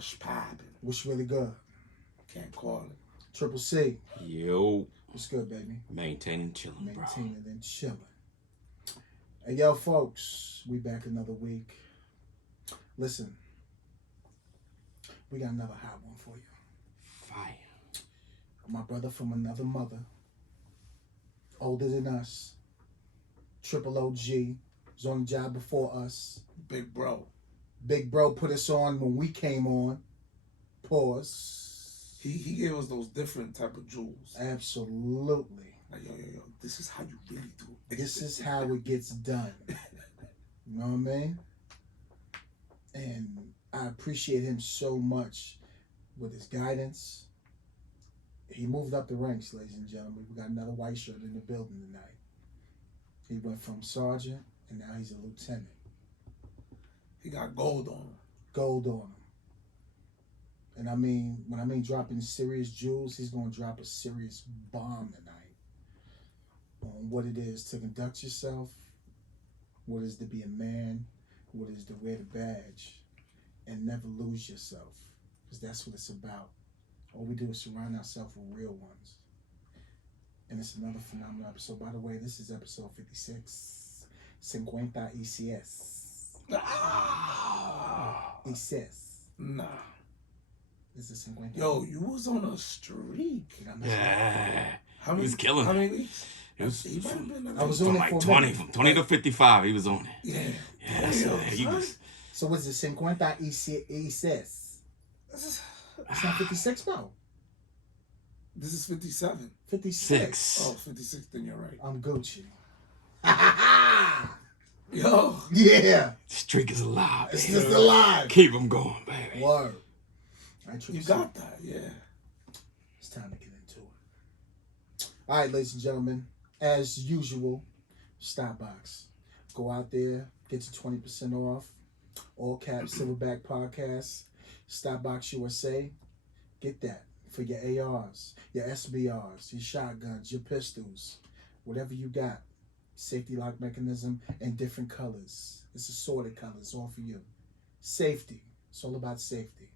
What's poppin'? What's really good? Can't call it. Triple C. Yo. What's good, baby? Maintaining chilling, bro. Maintaining and chilling. Hey, yo, folks. We back another week. Listen. We got another hot one for you. Fire. My brother from another mother. Older than us. Triple OG. Was on the job before us. Big bro. Big bro put us on when we came on. Pause. He gave us those different type of jewels. Absolutely. Like, yo, this is how you really do it. This is how it gets done. You know what I mean? And I appreciate him so much with his guidance. He moved up the ranks, ladies and gentlemen. We got another white shirt in the building tonight. He went from sergeant, and now he's a lieutenant. He got gold on him. Gold on him. And I mean, when I mean dropping serious jewels, he's going to drop a serious bomb tonight on what it is to conduct yourself, what it is to be a man, what it is to wear the badge, and never lose yourself, because that's what it's about. All we do is surround ourselves with real ones. And it's another phenomenal episode. By the way, this is episode 56. 50 ECS. ECS. Nah. This is 50. Yo, you was on a streak. Yeah. How many, He was killing how it. many weeks? It was He might have been I was from on it like for a 20, minute. from 20 to 55, he was on it. Yeah. Yeah, so he son. was. So what's it? 50 ECS. It's not 56, bro. This is 57. 56. Six. Oh, 56, then you're right. I'm Gucci. Yo. Yeah. Streak is alive, It's baby. just alive. Keep him going, baby. Word. You got that, yeah. It's time to get into it. All right, ladies and gentlemen. As usual, Starbucks. Go out there, get your 20% off. All Caps Silverback Podcast. Starbucks USA. Get that for your ARs, your SBRs, your shotguns, your pistols, whatever you got. Safety lock mechanism in different colors. It's assorted colors, all for you. Safety. It's all about safety.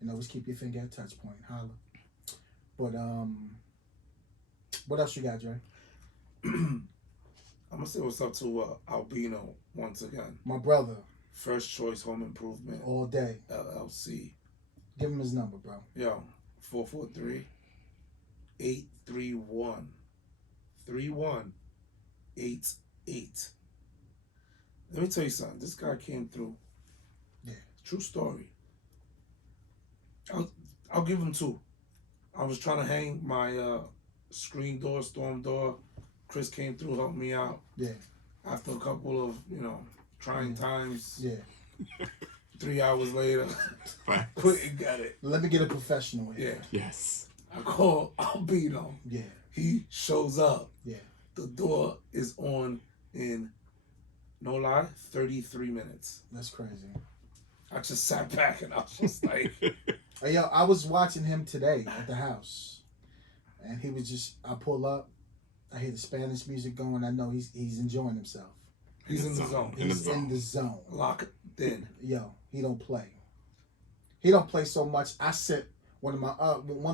And always keep your finger at touch point. Holla. But what else you got, Dre? I'm gonna say what's up to Albino once again. My brother. First Choice Home Improvement All day. LLC. Give him his number, bro. Yo, 443-831-3188. Let me tell you something. This guy came through. Yeah. True story. I'll give him two. I was trying to hang my screen door, storm door. Chris came through, helped me out. Yeah. After a couple of, trying times. Yeah. 3 hours later, Facts. quit and got it. Let me get a professional here. Yeah. Yes. I call Albino. Yeah. He shows up. Yeah. The door is on in, no lie, 33 minutes. That's crazy. I just sat back and I was just like, Hey, yo, I was watching him today at the house. And he was just, I pull up. I hear the Spanish music going. I know he's enjoying himself. he's in the zone. In the He's zone. in the zone. Lock it in. Yo, he don't play. He don't play so much. I sent one of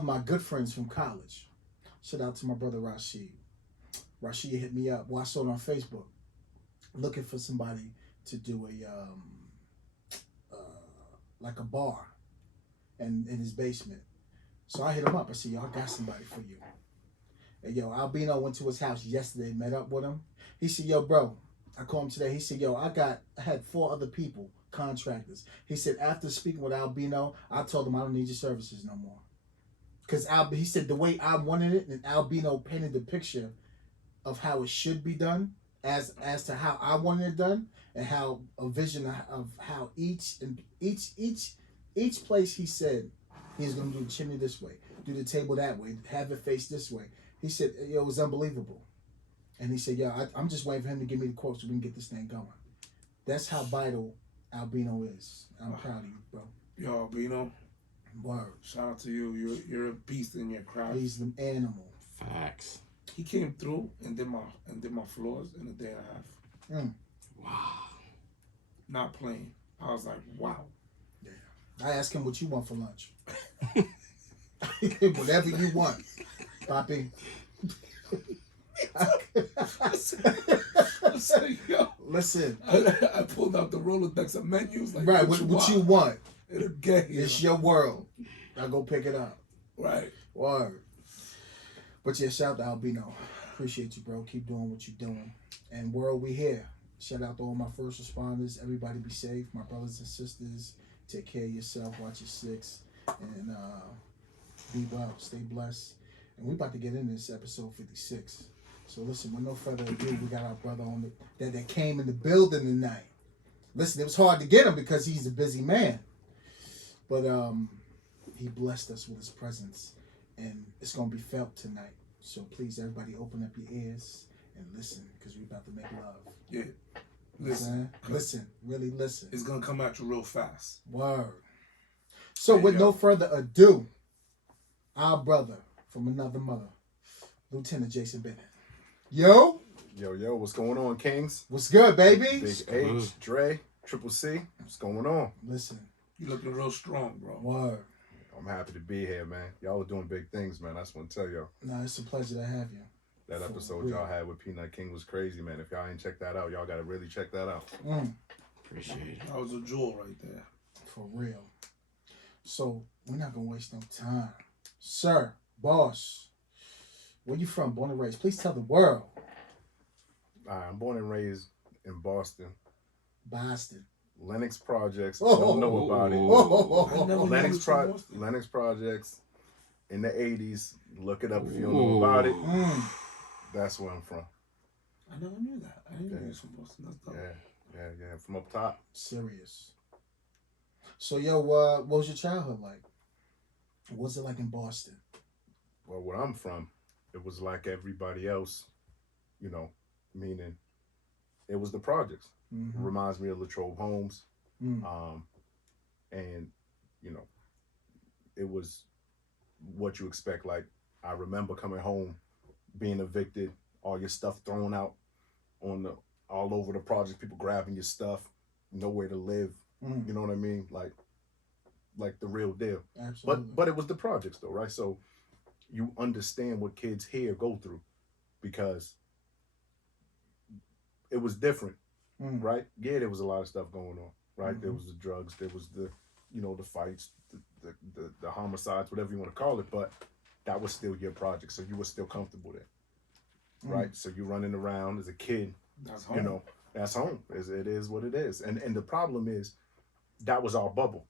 my good friends from college. Shout out to my brother Rashid. Rashid hit me up. Well, I saw it on Facebook, looking for somebody to do like a bar, in his basement. So I hit him up. I said, yo, I got somebody for you. And yo, Albino went to his house yesterday, met up with him. He said, yo, bro, I called him today. He said, yo, I had 4 other people, contractors. He said, after speaking with Albino, I told him I don't need your services no more. Because he said the way I wanted it, and Albino painted the picture of how it should be done, as to how I wanted it done, and how a vision of how each place he said he's gonna do the chimney this way, do the table that way, have it face this way. He said, yo, it was unbelievable. And he said, yo, I'm just waiting for him to give me the quote so we can get this thing going. That's how vital Albino is. I'm proud of you, bro. Yo, Albino, Word. shout out to you. You're a beast in your craft. He's an animal. Facts. He came through and did my floors in a day and a half. Mm. Wow. Not playing. I was like, wow. Yeah. I ask him what you want for lunch. Whatever you want, Poppy. Listen, yo, Listen, I pulled out the Rolodex of menus. Like, right? what What you want? It'll get here. It's your world. I go pick it up. Right. Word. But yeah, shout out to Albino. Appreciate you, bro. Keep doing what you're doing. And world, we here. Shout out to all my first responders. Everybody be safe. My brothers and sisters, take care of yourself. Watch your six. And be well. Stay blessed. And we about to get into this episode 56. So listen, with no further ado, we got our brother on that came in the building tonight. Listen, it was hard to get him because he's a busy man. But he blessed us with his presence. And it's going to be felt tonight. So please, everybody, open up your ears and listen, because we're about to make love. Yeah. Listen. Listen. Really listen. It's going to come at you real fast. Word. So with no further ado, our brother from another mother, Lieutenant Jason Bennett. Yo. Yo, what's going on, Kings? What's good, baby? Big H, Dre, Triple C, what's going on? Listen. You looking real strong, bro. Word. I'm happy to be here, man. Y'all are doing big things, man. I just want to tell y'all. No, it's a pleasure to have you. That episode y'all had with Peanut King was crazy, man. If y'all ain't checked that out, y'all got to really check that out. Appreciate it. That was a jewel right there. For real. So, we're not going to waste no time. Sir, boss, where you from? Born and raised. Please tell the world. I'm born and raised in Boston. Boston. Lennox Projects. Oh, Don't know about it. I never knew Lennox, it was from Boston. Lennox Projects in the 80s. Look it up if you don't know about it. That's where I'm from. I never knew that. I didn't know he was from Boston. That's dope. Yeah. From up top. Serious. So, yo, what was your childhood like? What was it like in Boston? Well, where I'm from, it was like everybody else, meaning it was the projects. Mm-hmm. Reminds me of Latrobe Homes. Mm. And, it was what you expect. Like, I remember coming home, being evicted, all your stuff thrown out all over the project, people grabbing your stuff, nowhere to live. Mm. You know what I mean? Like the real deal. Absolutely. But it was the projects though, right? So you understand what kids here go through because it was different, right? Yeah, there was a lot of stuff going on, right? Mm-hmm. There was the drugs, there was the fights, the homicides, whatever you want to call it, but that was still your project, so you were still comfortable there, right? So you're running around as a kid, That's home. That's home. It is what it is, and the problem is that was our bubble.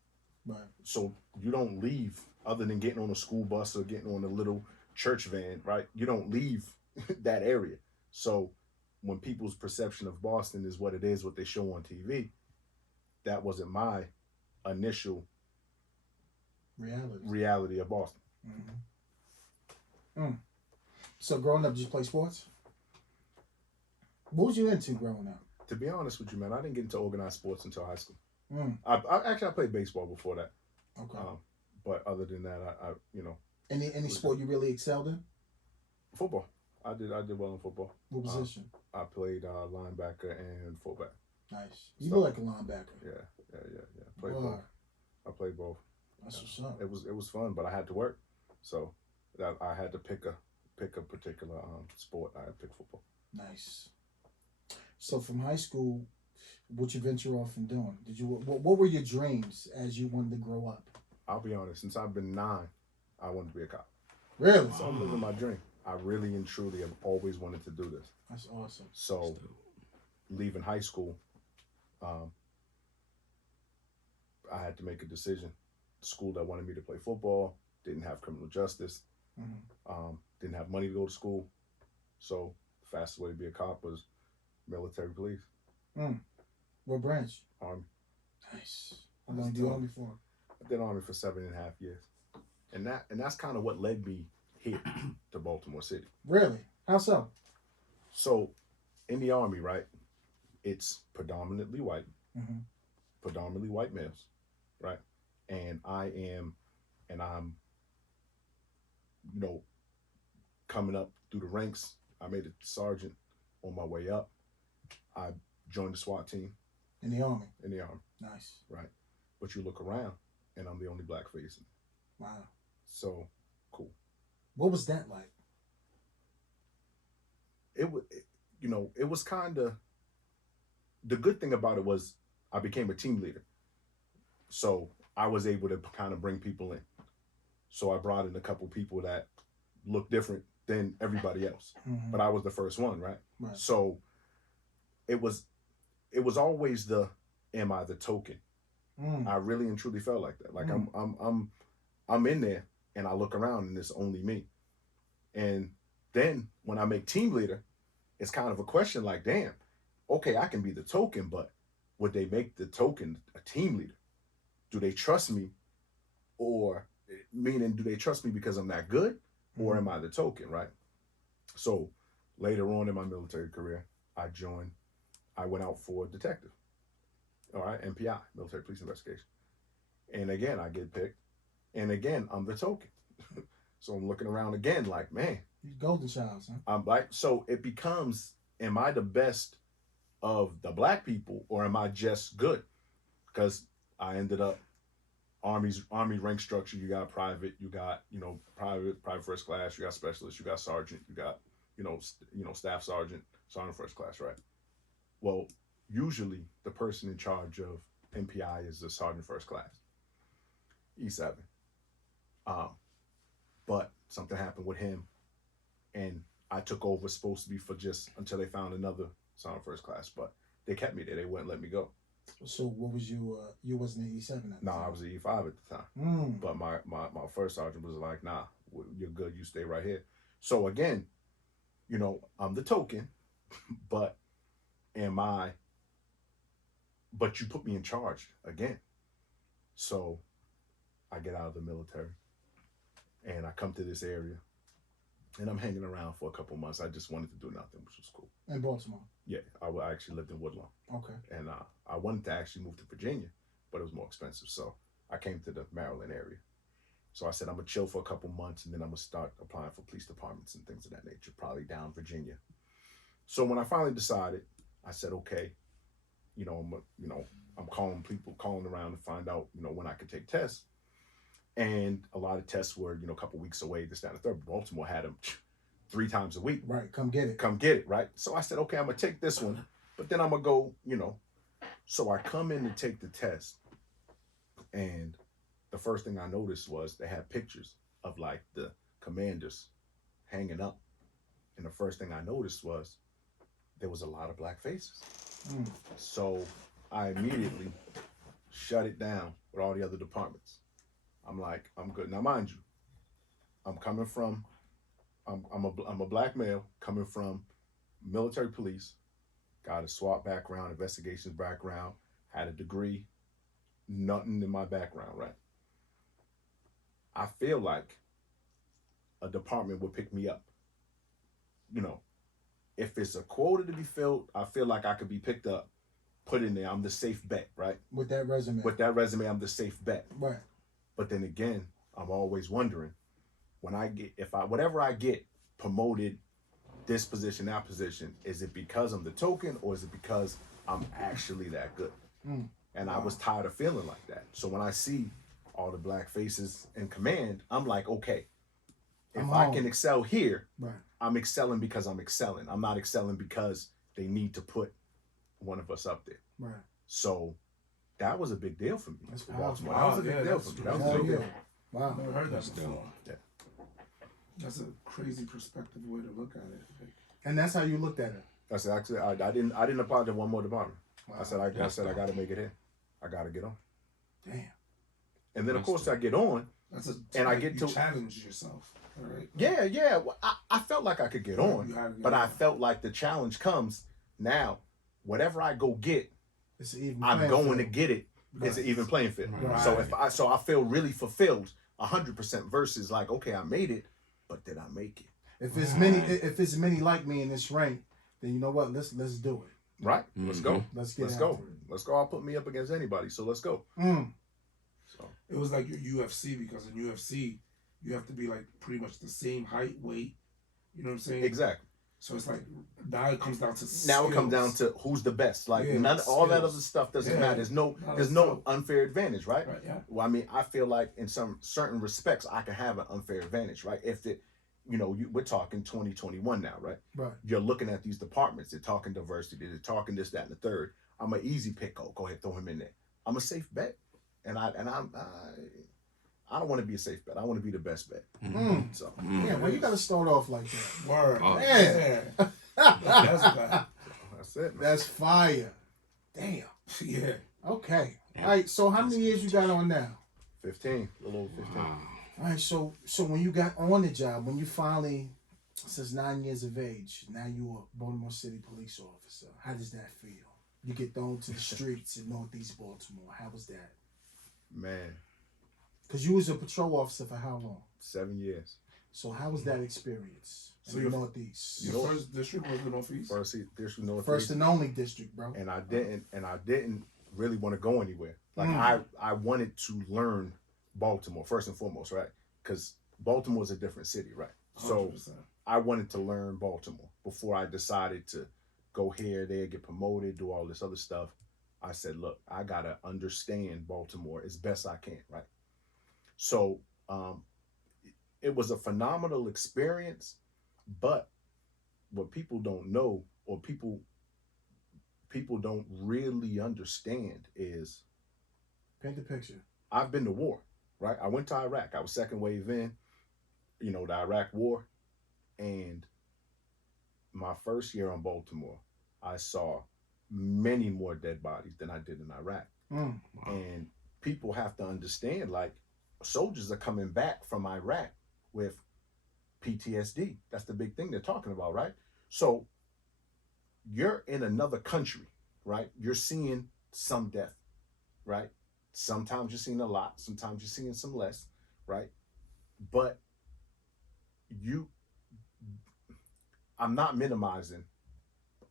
Right. So you don't leave other than getting on a school bus or getting on a little church van, right? You don't leave that area. So when people's perception of Boston is what it is, what they show on TV, that wasn't my initial reality of Boston. Mm-hmm. So growing up, did you play sports? What was you into growing up? To be honest with you, man, I didn't get into organized sports until high school. Mm. I played baseball before that. Okay. But other than that, I Any sport you really excelled in? football. I did well in football. What position? I played linebacker and fullback. Nice. You look like a linebacker. Yeah. Played both. I played both. That's what's up. It was fun, but I had to work, so that I had to pick a particular sport. I picked football. Nice. So from high school, what you venture off and doing? What were your dreams as you wanted to grow up? I'll be honest. Since I've been 9, I wanted to be a cop. Really? So I'm living my dream. I really and truly have always wanted to do this. That's awesome. So, leaving high school, I had to make a decision. The school that wanted me to play football didn't have criminal justice, didn't have money to go to school. So, the fastest way to be a cop was military police. What branch? Army. Nice. How long did you do Army for? I did Army for 7.5 years. And that's kind of what led me here to Baltimore City. Really? How so? So, in the Army, right, it's predominantly white, predominantly white males, right? And I'm, coming up through the ranks. I made a sergeant on my way up. I joined the SWAT team. In the Army? In the Army. Nice. Right. But you look around, and I'm the only black face. Wow. So cool. What was that like? It was, it was kind of, the good thing about it was I became a team leader. So I was able to kind of bring people in. So I brought in a couple people that looked different than everybody else, Mhm. but I was the first one, right? Right. So it was always the, am I the token? Mm. I really and truly felt like that. Like Mm. I'm in there and I look around and it's only me. And then when I make team leader, it's kind of a question like, damn, okay, I can be the token, but would they make the token a team leader? Do they trust me? Or meaning, do they trust me because I'm that good? Or am I the token, right? So later on in my military career, I went out for detective. All right, MPI, military police investigation. And again, I get picked. And again, I'm the token. So I'm looking around again like, man, You golden child, huh? I'm like, so it becomes, am I the best of the black people or am I just good? Because I ended up Army rank structure. You got private, you got, private first class, you got specialist, you got sergeant, you got, staff sergeant, sergeant first class, right? Well, usually the person in charge of MPI is the sergeant first class, E7. But something happened with him, and I took over, supposed to be for just until they found another sergeant first class, but they kept me there. They wouldn't let me go. So what was you? You wasn't an E7 at the No, time? I was an E5 at the time. Mm. But my first sergeant was like, nah, you're good. You stay right here. So again, I'm the token, but but you put me in charge again. So I get out of the military and I come to this area and I'm hanging around for a couple months. I just wanted to do nothing, which was cool. In Baltimore. Yeah, I actually lived in Woodlawn. Okay. And I wanted to actually move to Virginia, but it was more expensive. So I came to the Maryland area. So I said, I'm going to chill for a couple months and then I'm going to start applying for police departments and things of that nature, probably down Virginia. So when I finally decided, I said, okay, I'm calling around to find out, when I could take tests. And a lot of tests were, a couple weeks away, this, that, and the third. Baltimore had them 3 times a week. Right, come get it, right? So I said, okay, I'm going to take this one, but then I'm going to go, So I come in to take the test, and the first thing I noticed was they had pictures of like the commanders hanging up. And the first thing I noticed was there was a lot of black faces. Mm. So I immediately shut it down with all the other departments. I'm like, I'm good. Now, mind you, I'm a black male coming from military police, got a SWAT background, investigations background, had a degree, nothing in my background, right? I feel like a department would pick me up. If it's a quota to be filled, I feel like I could be picked up, put in there. I'm the safe bet, right? With that resume. With that resume, I'm the safe bet. Right. But then again, I'm always wondering, when whatever I get promoted, this position, that position, is it because I'm the token or is it because I'm actually that good? Mm. And I was tired of feeling like that. So when I see all the black faces in command, I'm like, okay, if I can excel here, right, I'm excelling because I'm excelling. I'm not excelling because they need to put one of us up there. right. So that was a big deal for me. That's Baltimore. powerful. That was a big Yeah, deal that's for me. That was Hell a big yeah. deal. Wow. Never heard that before. Yeah. That's a crazy perspective way to look at it. Like, And that's how you looked at it. I said, actually, I didn't apply to one more department. Wow. I said, I got to make it here. I got to get on. Damn. And then, of course, I get on. I get you to challenge yourself. All right. Yeah. Well, I felt like I could get on, You had to get but I on. felt like the challenge comes now. Whatever I go get, It's an even I'm playing going field. to get it. It's an even playing field. Right. So I feel really fulfilled, 100% versus like, okay, I made it, but did I make it? If it's many like me in this rank, then you know what? Let's do it. Right. Let's go. Let's get Let's after go. it. Let's go. I'll put me up against anybody. So let's go. Mm. So It was like your UFC, because in UFC you have to be like pretty much the same height, weight. You know what I'm saying? exactly. So it's like now it comes down to Now it comes skills. down to who's the best. Like Yeah, none, all that skills. other stuff doesn't Yeah. matter. There's no So, unfair advantage, right? right, yeah. Well, I mean, I feel like in some certain respects, I can have an unfair advantage, right? If it, we're talking 2021 now, right? Right. You're looking at these departments. They're talking diversity. They're talking this, that, and the third. I'm an easy pick. Oh, go ahead, throw him in there. I'm a safe bet, and I don't want to be a safe bet. I want to be the best bet. Mm. So Yeah, well, you got to start off like that. Word. Oh. Yeah. That's bad. that's it. Man. That's fire. Damn. Yeah. Okay. All right. So how many years you got on now? 15, a little over 15. Wow. All right. So when you got on the job, when you finally, since 9 years of age, now you a Baltimore City police officer. How does that feel? You get thrown to the streets in Northeast Baltimore. How was that? Man, Because you was a patrol officer for how long? 7 years. So how was that experience So in you're- the Northeast? Your first district was the Northeast? First, this was Northeast. First and only district, bro. and I didn't really want to go anywhere. Like Mm. I wanted to learn Baltimore first and foremost, right? Because Baltimore is a different city, right? So 100%. I wanted to learn Baltimore before I decided to go here, there, get promoted, do all this other stuff. I said, look, I gotta understand Baltimore as best I can, right? So it was a phenomenal experience, but what people don't know, or people don't really understand, is Paint the picture. I've been to war, right? I went to Iraq. I was second wave in, the Iraq war. And my first year on Baltimore, I saw many more dead bodies than I did in Iraq. Mm. And people have to understand, like, soldiers are coming back from Iraq with PTSD. That's the big thing they're talking about, right? So you're in another country, right? You're seeing some death, right? Sometimes you're seeing a lot, sometimes you're seeing some less, right? But I'm not minimizing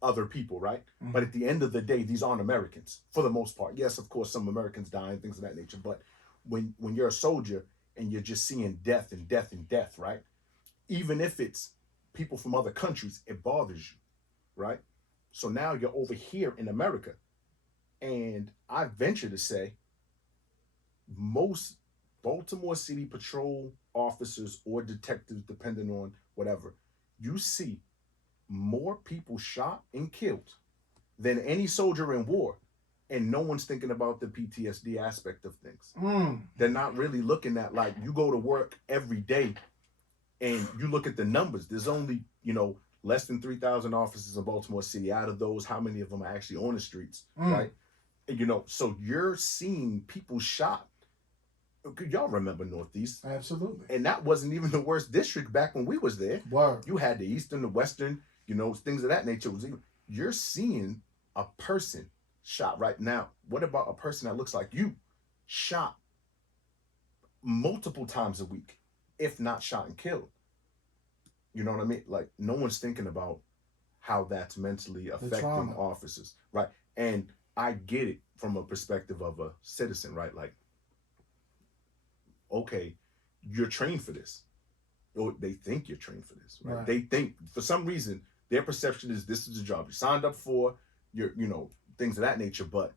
other people, right? Mhm. But at the end of the day, these aren't Americans for the most part. Yes, of course, some Americans die and things of that nature. But when you're a soldier and you're just seeing death and death and death, right? Even if it's people from other countries, it bothers you, right? So now you're over here in America. And I venture to say most Baltimore City Patrol officers or detectives, depending on whatever, you see more people shot and killed than any soldier in war. And no one's thinking about the PTSD aspect of things. Mm. They're not really looking at, like, you go to work every day and you look at the numbers. There's only, less than 3,000 officers in Baltimore City. Out of those, how many of them are actually on the streets, right? And, so you're seeing people shot. Y'all remember Northeast. Absolutely. And that wasn't even the worst district back when we was there. Word. You had the Eastern, the Western, things of that nature. You're seeing a person shot right now. What about a person that looks like you shot multiple times a week, if not shot and killed? You know what I mean? Like, no one's thinking about how that's mentally affecting trauma. officers, right? And I get it from a perspective of a citizen, right? Like, okay, you're trained for this. Or they think you're trained for this, right? Right. They think, for some reason, their perception is this is the job you signed up for, you're, things of that nature, but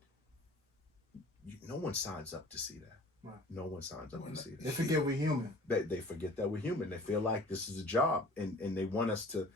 no one signs up to see that. Right. No one signs up to see They that. forget we're human. They forget that we're human. They feel like this is a job, and they want us to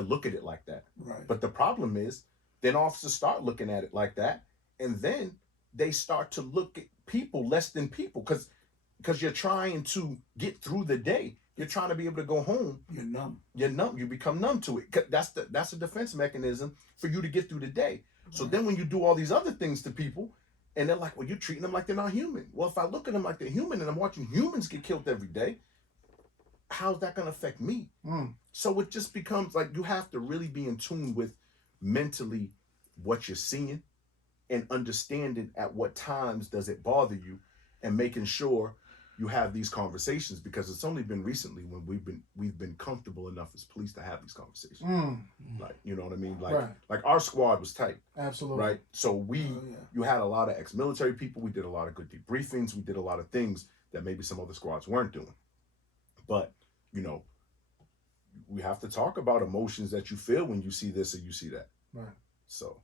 look at it like that. Right. But the problem is, then officers start looking at it like that, and then they start to look at people less than people, because you're trying to get through the day. You're trying to be able to go home. You're numb. You're numb. You become numb to it. That's a defense mechanism for you to get through the day. So then when you do all these other things to people, and they're like, well, you're treating them like they're not human. Well, if I look at them like they're human and I'm watching humans get killed every day, how's that going to affect me? Mm. So it just becomes like you have to really be in tune with mentally what you're seeing and understanding at what times does it bother you, and making sure you have these conversations, because it's only been recently when we've been comfortable enough as police to have these conversations. Mm. Like, you know what I mean? Like, Right. like our squad was tight, Absolutely. right? So Oh, yeah. you had a lot of ex-military people. We did a lot of good debriefings. We did a lot of things that maybe some other squads weren't doing. But, we have to talk about emotions that you feel when you see this or you see that. Right. So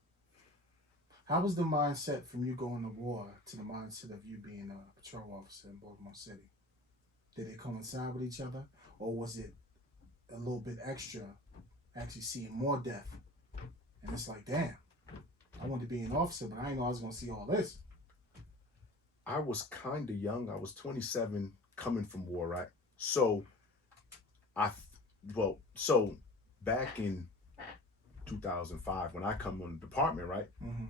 How was the mindset from you going to war to the mindset of you being a patrol officer in Baltimore City? Did they coincide with each other, or was it a little bit extra, actually seeing more death? And it's like, damn, I wanted to be an officer, but I didn't know I was going to see all this. I was kind of young. I was 27 coming from war, right? So so back in 2005, when I come on the department, right? Mm-hmm.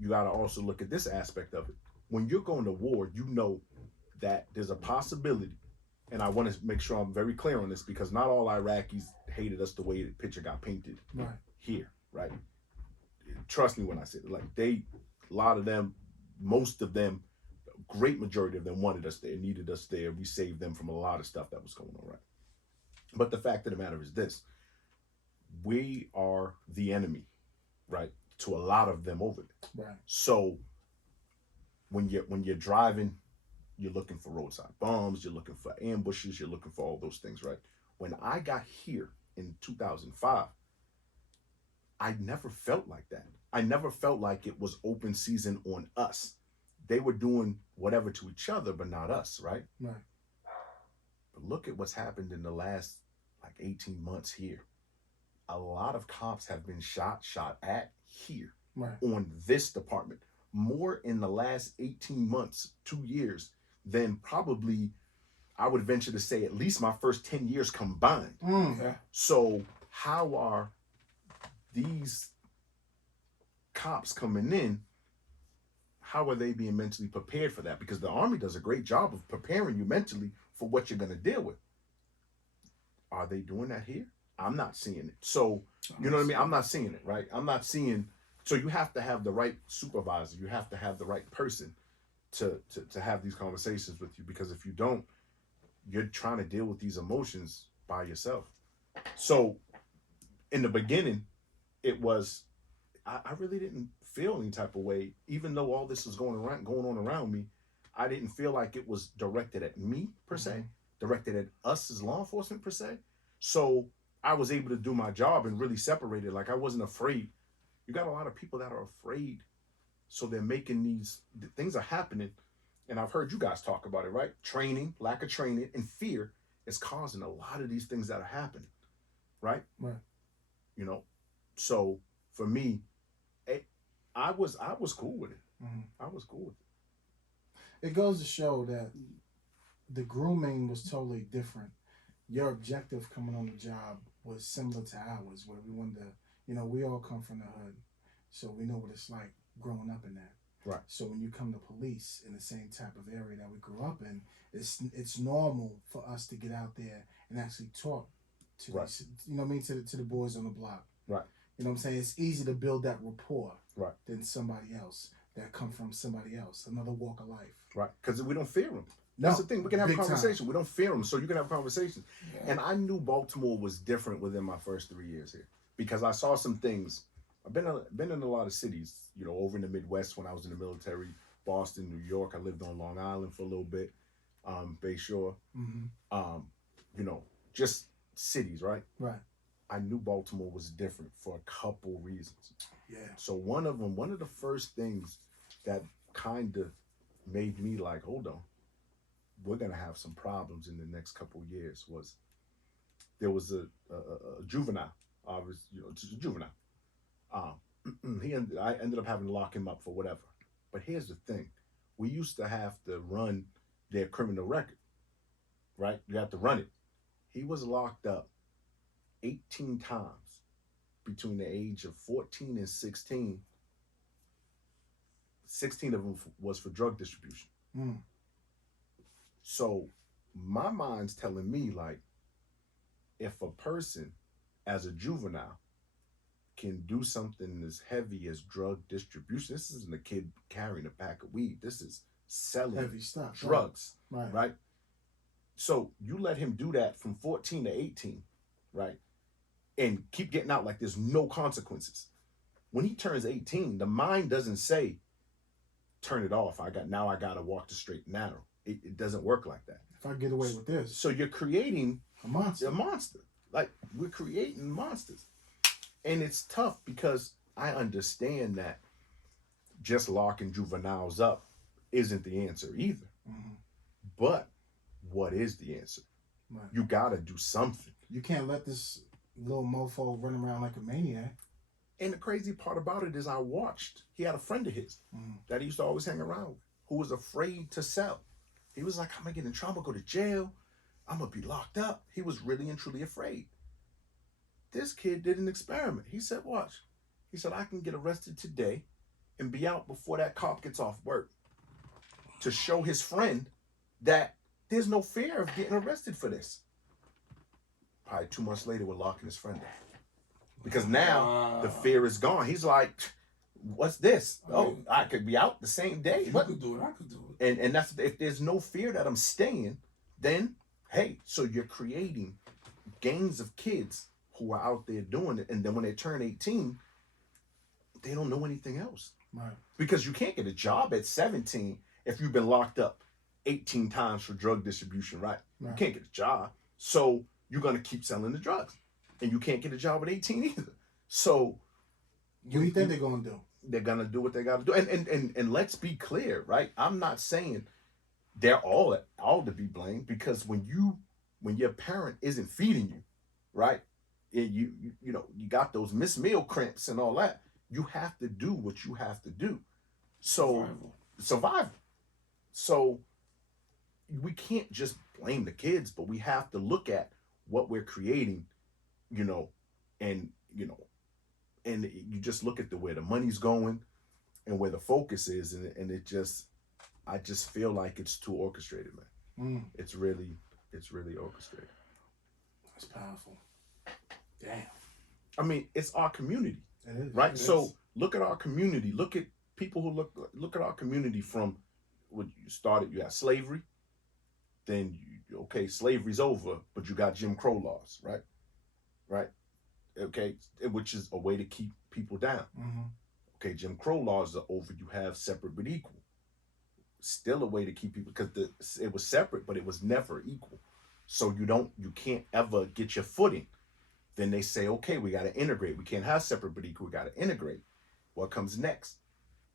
You got to also look at this aspect of it. When you're going to war, you know that there's a possibility, and I want to make sure I'm very clear on this, because not all Iraqis hated us the way the picture got painted Right. here, right? Trust me when I say it. Like, a lot of them, most of them, great majority of them wanted us there, needed us there. We saved them from a lot of stuff that was going on, right? But the fact of the matter is this: we are the enemy, right, to a lot of them over there. Right. So when you're driving, you're looking for roadside bombs, you're looking for ambushes, you're looking for all those things, right? When I got here in 2005, I never felt like that. I never felt like it was open season on us. They were doing whatever to each other, but not us, right? Right. But look at what's happened in the last 18 months here. A lot of cops have been shot at here, Right. on this department. More in the last 18 months, 2 years, than probably, I would venture to say, at least my first 10 years combined. Yeah. So how are these cops coming in? How are they being mentally prepared for that? Because the Army does a great job of preparing you mentally for what you're going to deal with. Are they doing that here? I'm not seeing it. So, you know what I mean? I'm not seeing it, right? I'm not seeing. So you have to have the right supervisor. You have to have the right person to have these conversations with you, because if you don't, you're trying to deal with these emotions by yourself. So in the beginning, it was, I really didn't feel any type of way, even though all this was going on around me. I didn't feel like it was directed at me per se, directed at us as law enforcement per se. So I was able to do my job and really separate it. Like, I wasn't afraid. You got a lot of people that are afraid, so they're making things are happening. And I've heard you guys talk about it, right? Training, lack of training, and fear is causing a lot of these things that are happening, right? Right. You know, so for me, I was cool with it. Mm-hmm. I was cool with it. It goes to show that the grooming was totally different. Your objective coming on the job was similar to ours, where we wanted to, we all come from the hood, so we know what it's like growing up in that. Right. So when you come to police in the same type of area that we grew up in, it's normal for us to get out there and actually talk to Right. these, to the boys on the block. Right. You know what I'm saying? It's easy to build that rapport Right. than somebody else that come from somebody else, another walk of life. Right. Because we don't fear them. No, That's the thing. We can have a big time. conversation. We don't fear them, so you can have a conversation. Yeah. And I knew Baltimore was different within my first 3 years here, because I saw some things. I've been in a lot of cities, over in the Midwest when I was in the military, Boston, New York. I lived on Long Island for a little bit, Bayshore. Mm-hmm. Just cities, right? Right. I knew Baltimore was different for a couple reasons. Yeah. So one of the first things that kind of made me like, hold on, we're gonna have some problems in the next couple of years, was there was a juvenile. Just a juvenile. I ended up having to lock him up for whatever. But here's the thing: we used to have to run their criminal record, right? You have to run it. He was locked up 18 times between the age of 14 and 16. 16 of them was for drug distribution. Mm. So my mind's telling me, like, if a person as a juvenile can do something as heavy as drug distribution, this isn't a kid carrying a pack of weed. This is selling Heavy stuff. drugs, Right. right? So you let him do that from 14 to 18, right? And keep getting out like there's no consequences. When he turns 18, the mind doesn't say, turn it off. I gotta walk the straight and narrow. It doesn't work like that. If I get away with this, So you're creating a monster. a monster. Like, we're creating monsters. And it's tough because I understand that just locking juveniles up isn't the answer either. Mhm. But what is the answer? Right. You gotta do something. You can't let this little mofo run around like a maniac. And the crazy part about it is I watched, he had a friend of his that he used to always hang around with who was afraid to sell. He was like, I'm gonna get in trouble, go to jail, I'm gonna be locked up. He was really and truly afraid. This kid did an experiment. He said, watch. He said, I can get arrested today and be out before that cop gets off work, to show his friend that there's no fear of getting arrested for this. Probably 2 months later, we're locking his friend up. Because now the fear is gone. He's like, what's this? Oh, I could be out the same day. If you could do it, I could do it. And that's, if there's no fear that I'm staying, then hey, so you're creating gangs of kids who are out there doing it, and then when they turn 18, they don't know anything else. Right. Because you can't get a job at 17 if you've been locked up 18 times for drug distribution, right? You can't get a job. So you're gonna keep selling the drugs. And you can't get a job at 18 either. So What do you think they're gonna do? they're gonna do what they gotta do. And let's be clear, right? I'm not saying they're all to be blamed, because when your parent isn't feeding you, right? You know, you got those missed meal cramps and all that. You have to do what you have to do. So survival. So we can't just blame the kids, but we have to look at what we're creating, and you just look at where the money's going and where the focus is, and I just feel like it's too orchestrated, man. It's really orchestrated. That's powerful. Damn. I mean, it's our community, It is. right? It So is. look at our community. Look at people who look at our community from when you started. You had slavery, then slavery's over, but you got Jim Crow laws, right? Right? Okay, which is a way to keep people down. Okay, Jim Crow laws are over. You have separate but equal. Still a way to keep people, because it was separate, but it was never equal. So you can't ever get your footing. Then they say, okay, we got to integrate. We can't have separate but equal. We got to integrate. What comes next?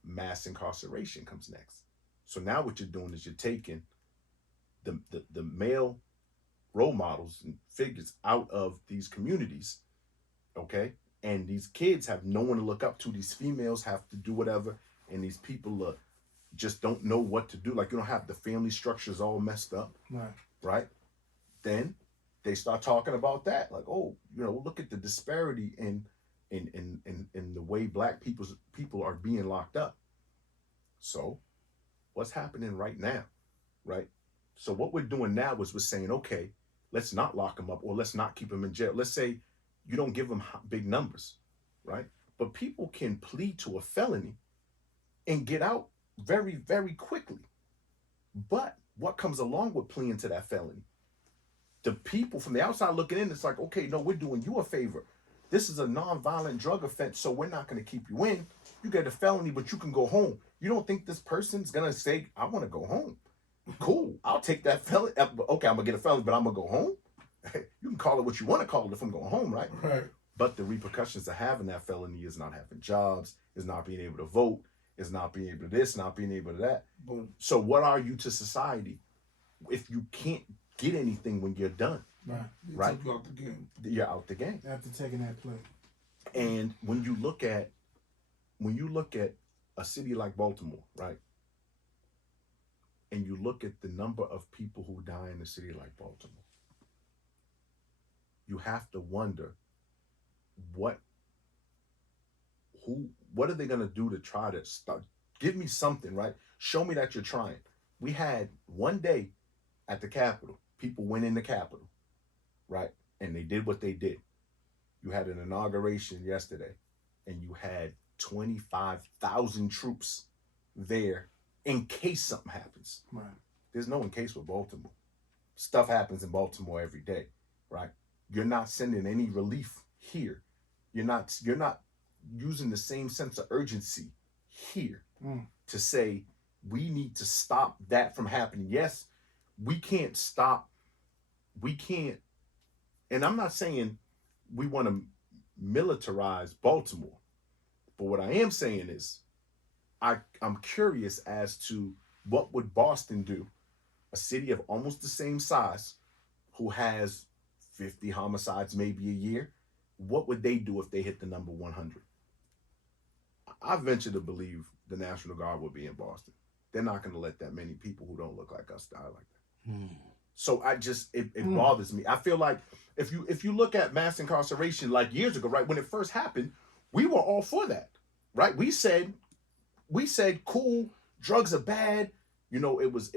Mass incarceration comes next. So now what you're doing is you're taking the male role models and figures out of these communities, okay? And these kids have no one to look up to. These females have to do whatever, and these people just don't know what to do. Like, you don't have the family structures all messed up, right? Then they start talking about that, like, oh, look at the disparity in the way Black people are being locked up. So, what's happening right now, right? So what we're doing now is we're saying, okay, let's not lock them up, or let's not keep them in jail. Let's say you don't give them big numbers, right? But people can plead to a felony and get out very, very quickly. But what comes along with pleading to that felony? The people from the outside looking in, it's like, okay, no, we're doing you a favor. This is a non-violent drug offense, so we're not going to keep you in. You get a felony, but you can go home. You don't think this person's going to say, I want to go home? Cool, I'll take that felony. Okay, I'm going to get a felony, but I'm going to go home? You can call it what you want to call it if I'm going home, right? Right. But the repercussions of having that felony is not having jobs, is not being able to vote, is not being able to this, not being able to that. But So what are you to society if you can't get anything when you're done? Right. they Right. took you out the game. You're out the game. After taking that play. And when you look at a city like Baltimore, right? And you look at the number of people who die in a city like Baltimore, you have to wonder what are they gonna do to try to start? Give me something, right? Show me that you're trying. We had one day at the Capitol, people went in the Capitol, right? And they did what they did. You had an inauguration yesterday, and you had 25,000 troops there in case something happens. Right. There's no in case with Baltimore. Stuff happens in Baltimore every day, right? You're not sending any relief here. You're not using the same sense of urgency here to say we need to stop that from happening. Yes, we can't stop. We can't. And I'm not saying we want to militarize Baltimore. But what I am saying is, I'm curious as to what would Boston do, a city of almost the same size, who has 50 homicides maybe a year. What would they do if they hit the number 100? I venture to believe the National Guard will be in Boston. They're not going to let that many people who don't look like us die like that. Mm. So it bothers me. I feel like if you look at mass incarceration like years ago, right, when it first happened, we were all for that, right? We said cool, drugs are bad. You know, it was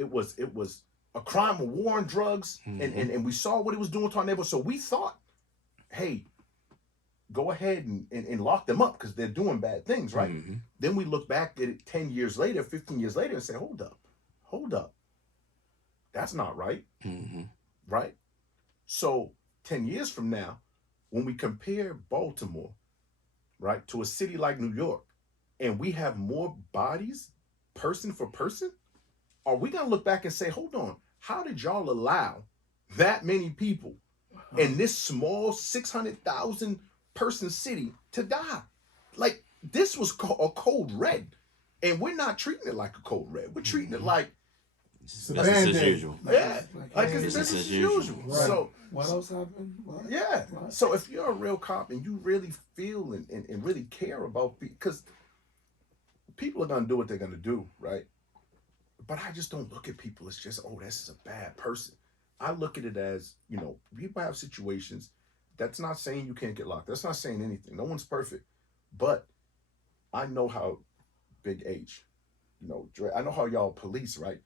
a crime of war on drugs, and we saw what it was doing to our neighborhood. So we thought, hey, go ahead and lock them up because they're doing bad things, right? Mm-hmm. Then we look back at it 10 years later, 15 years later, and say, hold up. That's not right, Mm-hmm. right? So 10 years from now, when we compare Baltimore, right, to a city like New York, and we have more bodies, person for person, are we going to look back and say, hold on, how did y'all allow that many people in this small 600,000 person city to die? Like, this was a code red, and we're not treating it like a code red. We're treating it like, Business Band-Aid. as usual. yeah, like hey, it's business business as as usual. usual. Right. So, what else happened? What? yeah. What? So if you're a real cop and you really feel and really care about, because people are going to do what they're going to do, right? But I just don't look at people as just, oh, this is a bad person. I look at it as, you know, people have situations. That's not saying you can't get locked. That's not saying anything. No one's perfect. But I know how Big H, you know, I know how y'all police, right?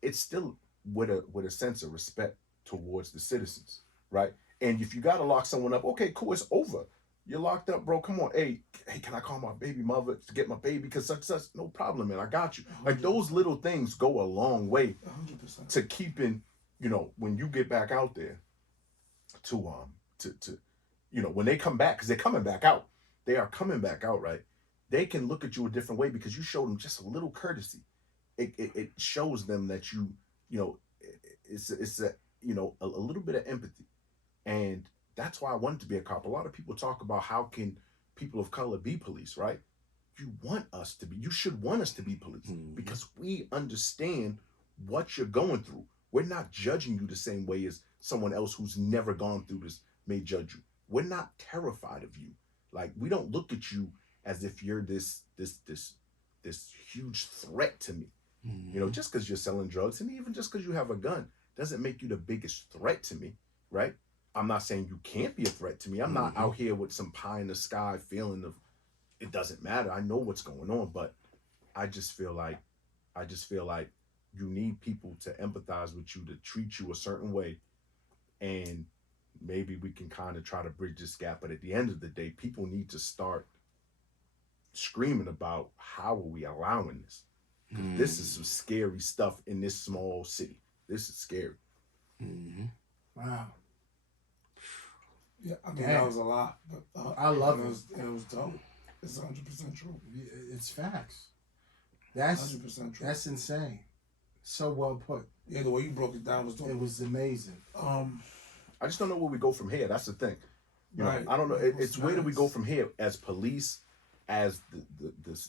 It's still with a sense of respect towards the citizens, right? And if you got to lock someone up, okay, cool, it's over. You're locked up, bro. Come on. Hey, can I call my baby mother to get my baby? Because such. No problem, man. I got you. Like, those little things go a long way 100%. to keeping, you know, when you get back out there to you know, when they come back, because they're coming back out. They are coming back out, right? They can look at you a different way because you showed them just a little courtesy. It shows them that you know, it's a you know, a little bit of empathy. And that's why I wanted to be a cop. A lot of people talk about how can people of color be police, right? You should want us to be police because we understand what you're going through. We're not judging you the same way as someone else who's never gone through this may judge you. We're not terrified of you. Like, we don't look at you as if you're this huge threat to me. You know, just because you're selling drugs, and even just because you have a gun, doesn't make you the biggest threat to me, right? I'm not saying you can't be a threat to me. I'm not out here with some pie in the sky feeling of it doesn't matter. I know what's going on, but I just feel like you need people to empathize with you, to treat you a certain way, and maybe we can kind of try to bridge this gap. But at the end of the day, people need to start screaming about how are we allowing this? This is some scary stuff in this small city. This is scary. Mm-hmm. Wow. Yeah, I mean, Damn. that was a lot. But, I love it. It was dope. It's 100% true. It's facts. That's 100% true. that's insane. So well put. Yeah, the way you broke it down was dope. It was amazing. I just don't know where we go from here. That's the thing. You know, Right. I don't know. It's where do we nice. go from here as police, as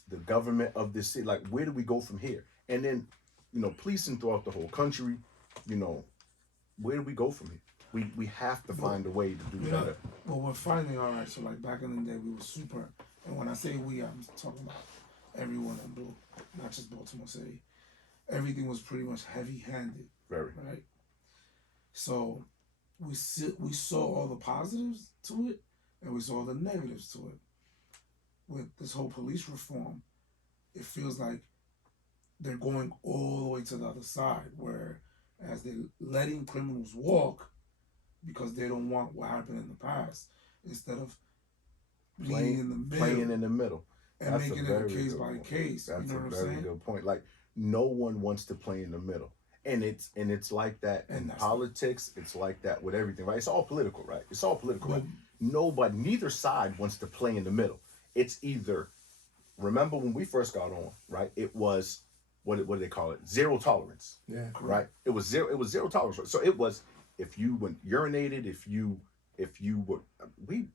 the government of this city? Like, where do we go from here? And then, you know, policing throughout the whole country. You know, where do we go from here? We have to find a way to do You know, better. well, we're finally all right. So, like, back in the day, we were super. And when I say we, I'm talking about everyone in blue, not just Baltimore City. Everything was pretty much heavy-handed, Very. right? So we saw all the positives to it, and we saw the negatives to it. With this whole police reform, it feels like they're going all the way to the other side, where as they're letting criminals walk because they don't want what happened in the past, instead of being in the middle Playing in the middle. and That's making a it a very case good by point. case. That's You know a what I'm very saying? good point. Like, no one wants to play in the middle. And it's like that And in that's politics. It's like that with everything, right? It's all political, right? It's all political, right? Neither side wants to play in the middle. It's either, remember when we first got on, right? It was, what do they call it? Zero tolerance, Yeah. right? It was zero tolerance. So it was, if you went urinated, if you if you were, we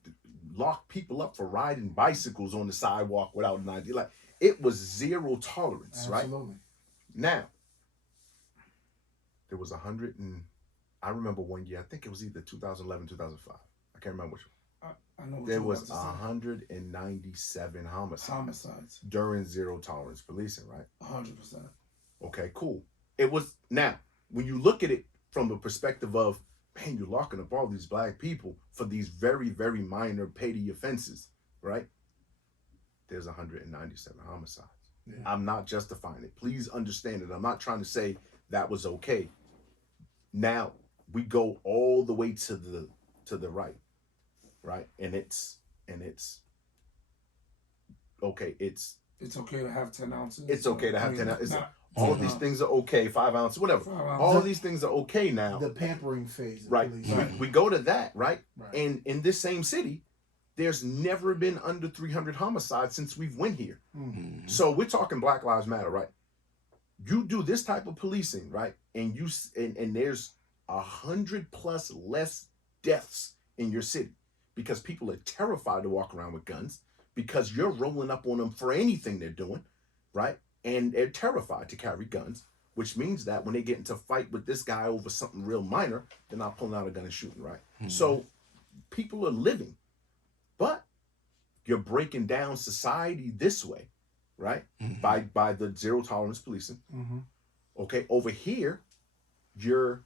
locked people up for riding bicycles on the sidewalk without an ID. Like, it was zero tolerance, right? Absolutely. Now, there was 100 and I remember one year, I think it was either 2011, 2005. I can't remember which one. I know what There you was about to say. 197 homicides Homicides. during zero tolerance policing, right? 100%. Okay, cool. It was, now, when you look at it from the perspective of, man, you're locking up all these black people for these very, very minor petty offenses, right? There's 197 homicides. Yeah. I'm not justifying it. Please understand it. I'm not trying to say that was okay. Now we go all the way to the right, right? And it's okay. It's okay to have 10 ounces. It's okay to have 10 ounces. All of these things are okay. 5 ounces, whatever. 5 ounces. All of these things are okay now. The pampering phase. Of Right. police. We go to that, right? Right. And in this same city, there's never been under 300 homicides since we've went here. Mhm. So we're talking Black Lives Matter, right? You do this type of policing, right? And there's 100+ less deaths in your city because people are terrified to walk around with guns because you're rolling up on them for anything they're doing, right? And they're terrified to carry guns, which means that when they get into a fight with this guy over something real minor, they're not pulling out a gun and shooting, right? So people are living, but you're breaking down society this way, right? By the zero tolerance policing. Mm-hmm. Okay, over here, you're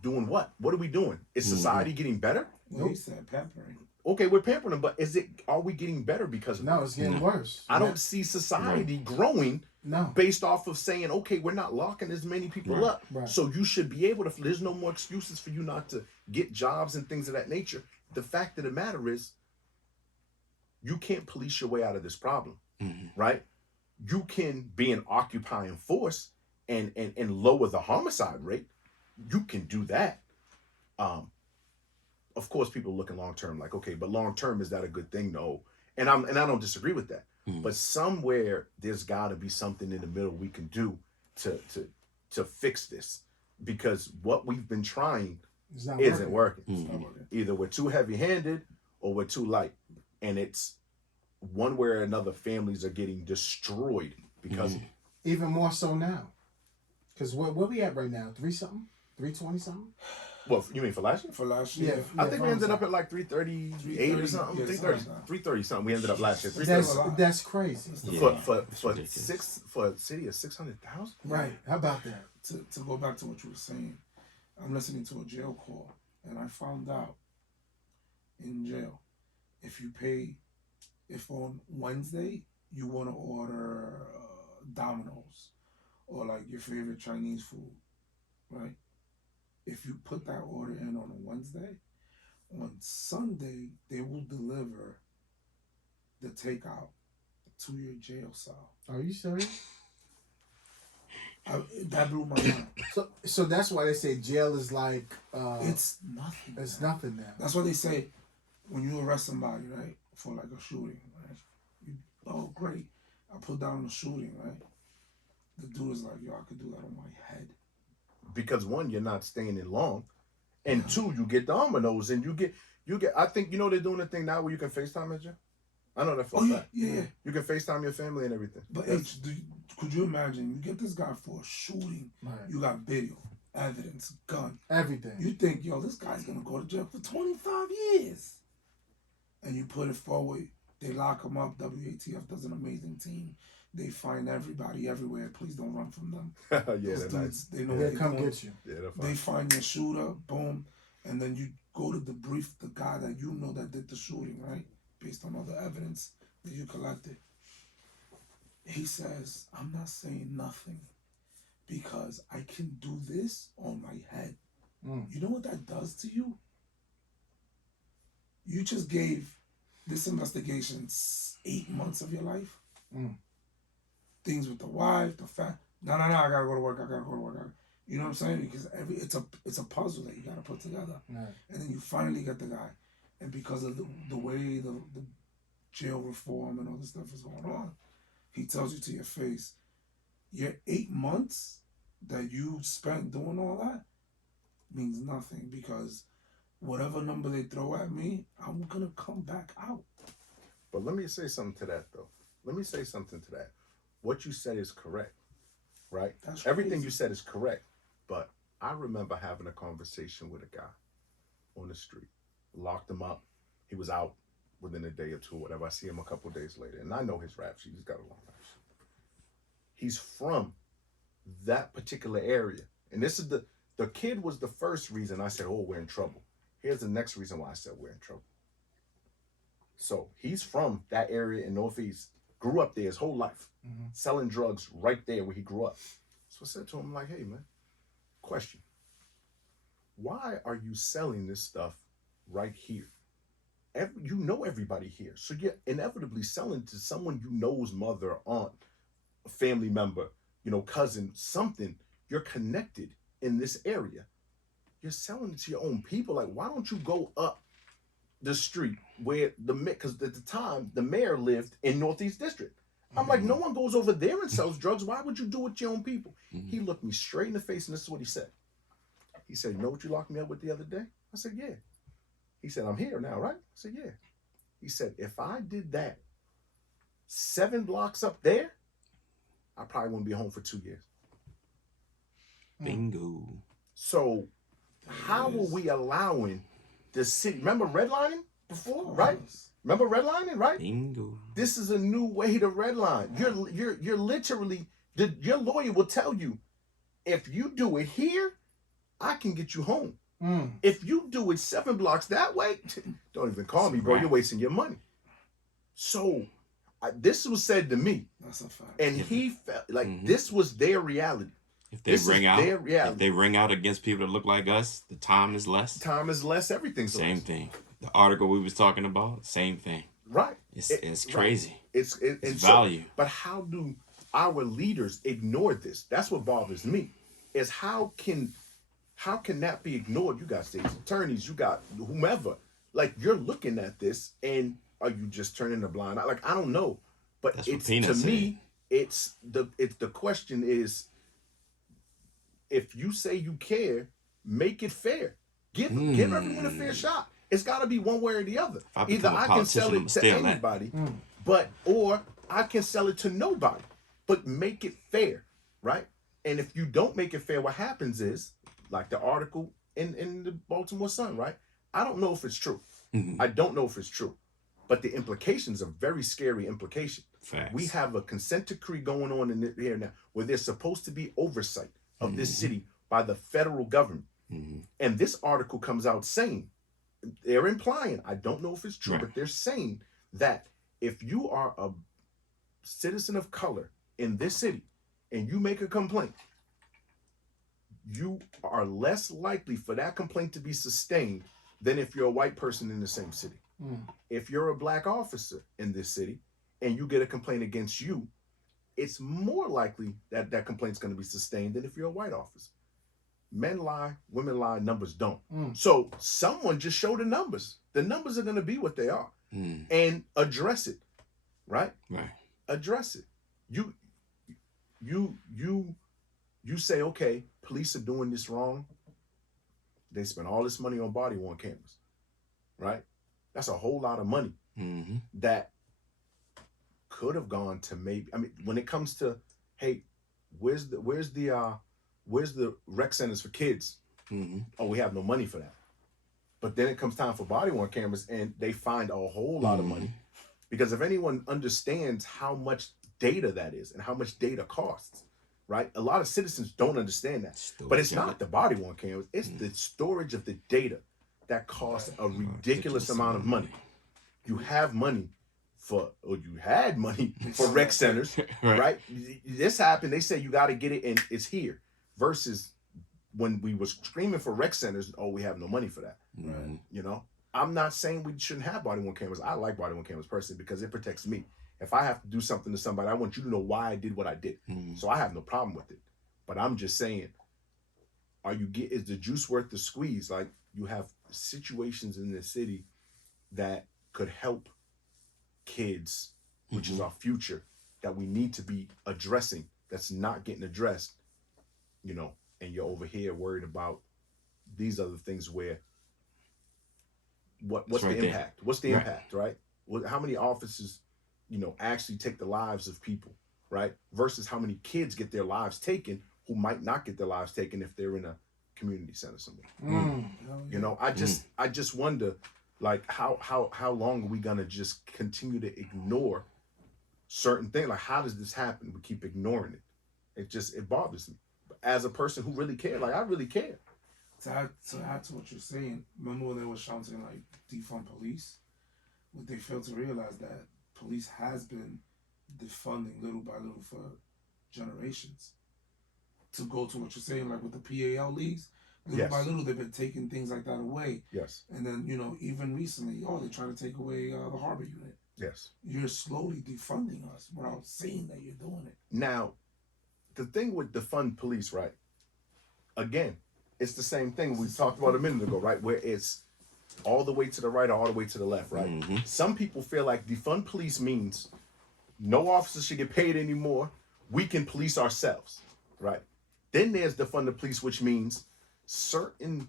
doing what? What are we doing? Is society getting better? Well, he said pampering. Okay, we're pampering them, but are we getting better because of No, it? it's getting worse. I don't see society growing No. based off of saying, okay, we're not locking as many people up. Right. So you should be able to, there's no more excuses for you not to get jobs and things of that nature. The fact of the matter is, you can't police your way out of this problem, right? You can be an occupying force and lower the homicide rate. You can do that. Of course, people looking long term, like, okay, but long term, is that a good thing? No. And I don't disagree with that. But somewhere there's got to be something in the middle we can do to fix this, because what we've been trying It's not isn't working. working. It's not working. Either we're too heavy-handed or we're too light, and it's one way or another. Families are getting destroyed because Even more so now. Because where we at right now? 3-something? 320 something? well, you mean for last year? For last year. Yeah. I think we ended up at like 338 or something. Yeah, 330, something like that. 330 something. We ended up last year. That's 330. that's crazy. Yeah. For It's ridiculous. for a city of 600,000. Right. How about that? To go back to what you were saying, I'm listening to a jail call, and I found out in jail, if on Wednesday you want to order Domino's or like your favorite Chinese food, right? If you put that order in on a Wednesday, on Sunday they will deliver the takeout to your jail cell. Are you serious? That blew my mind. So that's why they say jail is like It's nothing. it's man. nothing now. That's what they say when you arrest somebody, right, for like a shooting, right? Oh, great. I put down the shooting, right? The dude is like, yo, I could do that on my head. Because one, you're not staying in long, and two, you get dominoes, and you get. I think they're doing a thing now where you can FaceTime at you. I know that for Oh, a yeah, fact. yeah. You can FaceTime your family and everything. But That's- could you imagine? You get this guy for a shooting. Right. You got video, evidence, gun. Everything. You think, yo, this guy's gonna go to jail for 25 years. And you put it forward. They lock him up. WATF does an amazing team. They find everybody everywhere. Please don't run from them. yeah, Those that's dudes, nice. they know what They'll they're come doing. get you. Yeah, that's They fine. find your shooter, boom, and then you go to debrief the guy that you know that did the shooting, right? Based on all the evidence that you collected. He says, I'm not saying nothing because I can do this on my head. You know what that does to you? You just gave this investigation 8 months of your life. Things with the wife, the fact. No, I gotta go to work. You know what I'm saying? Because it's a puzzle that you gotta put together, Right. and then you finally get the guy, and because of the way the jail reform and all this stuff is going on, he tells you to your face, your 8 months that you spent doing all that means nothing because whatever number they throw at me, I'm gonna come back out. But let me say something to that, though. Let me say something to that. What you said is correct, right? That's Everything crazy. you said is correct. But I remember having a conversation with a guy on the street. Locked him up. He was out within a day or two, whatever. I see him a couple of days later, and I know his rap sheet. He's got a long rap sheet. He's from that particular area, and this is the kid was the first reason I said, "Oh, we're in trouble." Here's the next reason why I said we're in trouble. So he's from that area in Northeast, grew up there his whole life, selling drugs right there where he grew up. So I said to him, like, "Hey, man, question. Why are you selling this stuff right here? You know everybody here. So you're inevitably selling to someone you know's mother, aunt, a family member, cousin, something. You're connected in this area. You're selling it to your own people. Like, why don't you go up the street where because at the time the mayor lived in Northeast District. I'm like, no one goes over there and sells drugs. Why would you do it to your own people? He looked me straight in the face, and this is what he said. He said, "You know what you locked me up with the other day?" I said, "Yeah." He said, "I'm here now, right?" I said, "Yeah." He said, "If I did that 7 blocks up there, I probably wouldn't be home for 2 years." Bingo. So how are we allowing the city? Remember redlining before, right? Remember redlining, right? Bingo. This is a new way to redline. You're literally your lawyer will tell you, if you do it here, I can get you home. If you do it 7 blocks that way, don't even call me, bro. You're wasting your money. So this was said to me. That's a fact. And he felt like this was their reality. If they ring out against people that look like us, the time is less. Time is less. Everything's Same less. thing. The article we was talking about, same thing. Right. It's crazy. Right. It's value. But how do our leaders ignore this? That's what bothers me. Is how can that be ignored? You got state's attorneys, you got whomever. Like, you're looking at this, and are you just turning a blind eye? Like, I don't know. But That's what it's Peanut to said. me, it's the question is, if you say you care, make it fair. Give everyone a fair shot. It's got to be one way or the other. Either I can sell it to anybody, or I can sell it to nobody. But make it fair, right? And if you don't make it fair, what happens is, like the article in the Baltimore Sun, right? I don't know if it's true. I don't know if it's true. But the implications are very scary implications. Facts. We have a consent decree going on in here now where there's supposed to be oversight of this city by the federal government. And this article comes out saying, they're implying, I don't know if it's true, but they're saying that if you are a citizen of color in this city and you make a complaint, you are less likely for that complaint to be sustained than if you're a white person in the same city. If you're a black officer in this city and you get a complaint against you, it's more likely that that complaint's going to be sustained than if you're a white officer. Men lie, women lie, numbers don't. So someone just show the numbers. The numbers are going to be what they are. And address it, right? Right. Address it. You say, okay, police are doing this wrong. They spend all this money on body-worn cameras, right? That's a whole lot of money that could have gone to maybe. I mean, when it comes to, hey, where's the rec centers for kids? Oh, we have no money for that. But then it comes time for body-worn cameras, and they find a whole lot of money, because if anyone understands how much data that is and how much data costs, right? A lot of citizens don't understand that. But it's not the body-worn cameras; it's the storage of the data that costs a ridiculous amount of money. You have money or you had money for rec centers, right? This happened. They say you got to get it, and it's here. Versus when we was screaming for rec centers, oh, we have no money for that. Right. You know, I'm not saying we shouldn't have body-worn cameras. I like body-worn cameras personally because it protects me. If I have to do something to somebody, I want you to know why I did what I did. So I have no problem with it. But I'm just saying, is the juice worth the squeeze? Like, you have situations in the city that could help kids, which is our future, that we need to be addressing, that's not getting addressed, you know, and you're over here worried about these other things where what's right the there. impact? What's the Right. impact, right? How many officers, actually take the lives of people, right? Versus how many kids get their lives taken who might not get their lives taken if they're in a community center somewhere. Hell yeah. I just wonder, like, how long are we gonna just continue to ignore certain things? Like, how does this happen? We keep ignoring it. It bothers me. As a person who really cares, like, I really care. To add to what you're saying, remember when they were shouting like defund police? What they failed to realize that police has been defunding little by little for generations. To go to what you're saying, like with the PAL leagues, little Yes. by little they've been taking things like that away. Yes. And then, even recently, they try to take away the harbor unit. Yes. You're slowly defunding us without saying that you're doing it. Now, the thing with defund police, right? Again, it's the same thing we talked about a minute ago, right? Where it's all the way to the right or all the way to the left, right? Mm-hmm. Some people feel like defund police means no officers should get paid anymore. We can police ourselves, right? Then there's defund the police, which means certain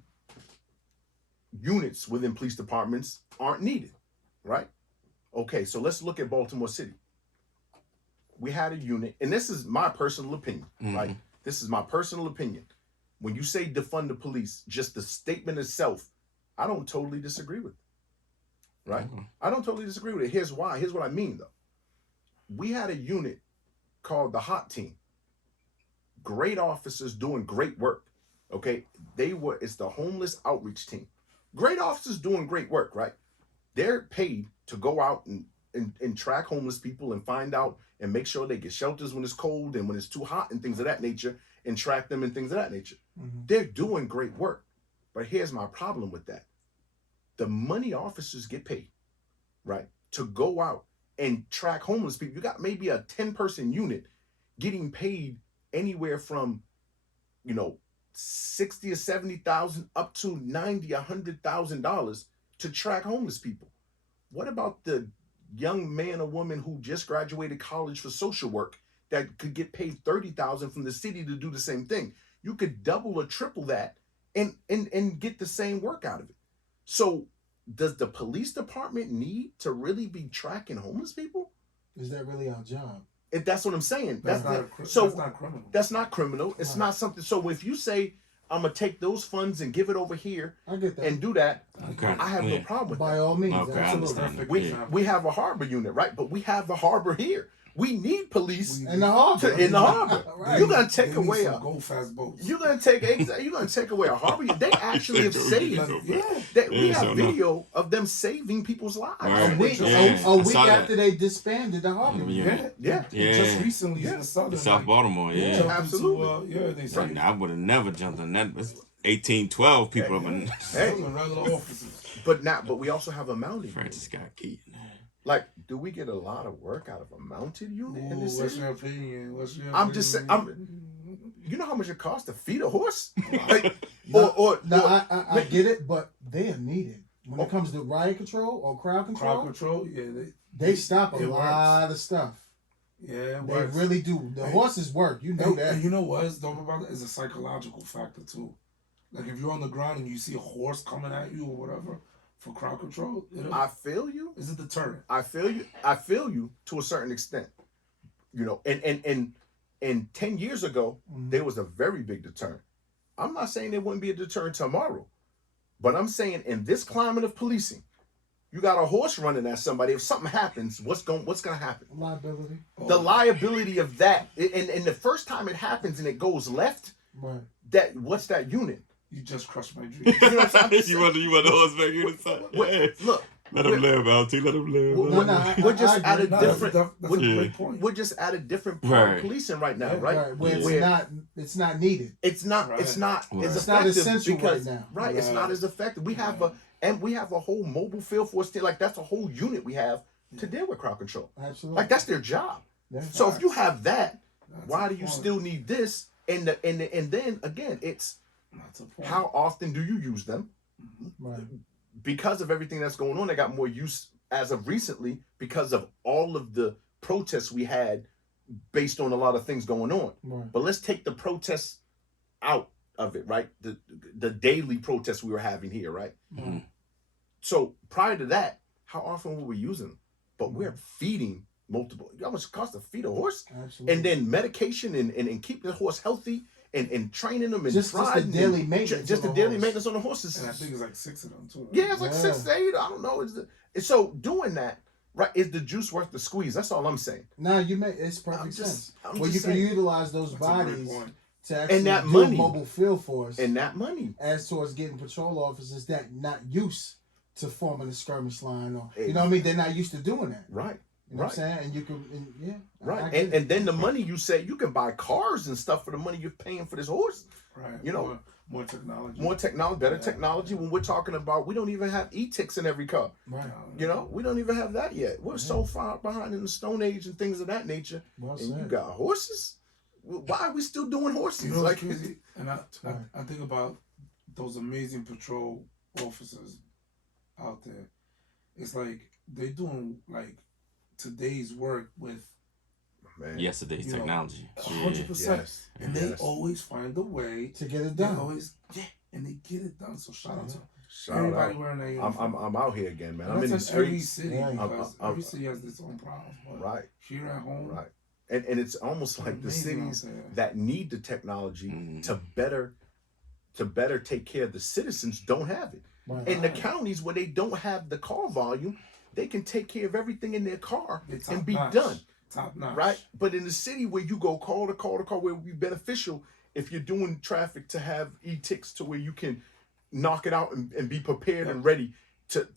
units within police departments aren't needed, right? Okay, so let's look at Baltimore City. We had a unit, and this is my personal opinion, right? This is my personal opinion. When you say defund the police, just the statement itself, I don't totally disagree with it, right? I don't totally disagree with it. Here's why. Here's what I mean, though. We had a unit called the Hot Team. Great officers doing great work, okay? It's the homeless outreach team. Great officers doing great work, right? They're paid to go out and track homeless people and find out and make sure they get shelters when it's cold and when it's too hot and things of that nature, and track them and things of that nature. They're doing great work. But here's my problem with that. The money officers get paid, right, to go out and track homeless people. You got maybe a 10-person unit getting paid anywhere from, $60,000 or $70,000 up to $90,000, $100,000 to track homeless people. What about the young man or woman who just graduated college for social work that could get paid $30,000 from the city to do the same thing? You could double or triple that and get the same work out of it. So does the police department need to really be tracking homeless people? Is that really our job? That's what I'm saying. That's not criminal. That's not criminal. It's not something. So if you say, I'm going to take those funds and give it over here I get that. and do that, Okay. I have no problem with By that. all means, Okay, I absolutely. understand. We have a harbor unit, right? But we have a harbor here. We need police In the harbor. in the harbor. Right. You're gonna take They need away some go fast boats. You're gonna take away a harbor. They actually have saved. Yeah. We Yeah, have so video of them saving people's lives. Right. A week, Yeah, a I week saw after that. they disbanded the harbor. Yeah. Yeah. Yeah. Just recently in the southern. South Baltimore, yeah. jumped Absolutely. into, they said I would have never jumped on that. It's 18, 12 people up in Hey, regular officers. but we also have a mounted unit. Francis Scott Key. Like, do we get a lot of work out of a mounted unit in this What's city? your opinion? I'm just saying. You know how much it costs to feed a horse? Like, No, I get it, but they are needed. When it comes to riot control or crowd control, crowd control. Yeah, they stop a it lot of stuff. it They works. really do. The horses work. You know And that. you know what is dope about it? It's a psychological factor too. Like if you're on the ground and you see a horse coming at you or whatever for crowd control, I feel you. it's a deterrent. I feel you to a certain extent. And 10 years ago, there was a very big deterrent. I'm not saying there wouldn't be a deterrent tomorrow, but I'm saying in this climate of policing, you got a horse running at somebody. If something happens, what's gonna happen? Liability. The liability of that, and the first time it happens and it goes left, Right. what's that unit? You just crushed my dream. You know what I'm saying? you want the horseback unit? Look, Let him live, LT. Let him live. we're just I at a agree. different. That's a great point. We're just at a different part of Right. policing right now, Yeah, right? Where it's not needed. It's not. Right. It's not. Right. It's It's not effective essential because right now. right. It's not as effective. We have a whole mobile field force. Like that's a whole unit we have to deal with crowd control. Absolutely. Like that's their job. Yeah. So if you have that, That's why a do you point. still need this? And then again, it's That's a point. how often do you use them? Right. Because of everything that's going on, they got more use as of recently because of all of the protests we had based on a lot of things going on. Right. But let's take the protests out of it, right? The daily protests we were having here, right? Mhm. So prior to that, how often were we using them? But we're feeding multiple. How much it costs to feed a horse? Absolutely. And then medication and keep the horse healthy and training them and just the daily maintenance. Just the daily maintenance on the horses. And I think it's like 6 of them too. Right? Yeah, it's like 6 to 8. I don't know. And so doing that, right, is the juice worth the squeeze? That's all I'm saying. No, it's perfect sense. Well, you saying. can utilize those bodies to actually and that do money, mobile field force. And that money. As towards getting patrol officers that not used to forming a skirmish line, or you know what I mean, they're not used to doing that. Right. You know what I'm saying? And you can, right. And then the money you say you can buy cars and stuff for the money you're paying for this horse. Right. You know, more technology. More technology, better technology. When we're talking about, we don't even have e-ticks in every car. Right. You know, we don't even have that yet. We're so far behind in the Stone Age and things of that nature. Well and said. you got horses? Why are we still doing horses? You know what's crazy? And I think about those amazing patrol officers out there. It's like they're doing like today's work with yesterday's technology. 100%. And they always find a way to get it done. And they get it done. So shout out to everybody wearing their uniform. I'm out here again, man. And I'm in the Every streets. city, because every city has its own problems. But right. Here at home. Right. And it's almost like the cities that need the technology to better take care of the citizens don't have it. Right. And the counties where they don't have the car volume, they can take care of everything in their car and be done. Top notch. Right? But in the city where you go call to call, where it would be beneficial if you're doing traffic to have e-ticks to where you can knock it out and be prepared and ready to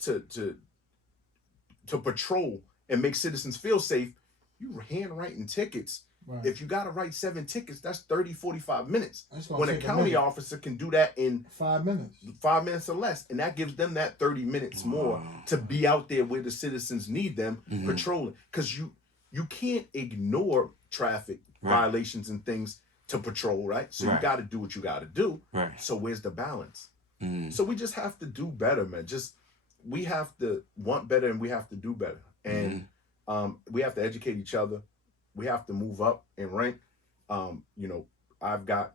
patrol and make citizens feel safe. You handwriting tickets. Right. If you got to write 7 tickets, that's 30, 45 minutes. When a county officer can do that in 5 minutes. 5 minutes or less. And that gives them that 30 minutes more to be out there where the citizens need them patrolling. Because you can't ignore traffic violations and things to patrol, right? So you got to do what you got to do. Right. So where's the balance? So we just have to do better, man. We have to want better and we have to do better. And we have to educate each other. We have to move up in rank. I've got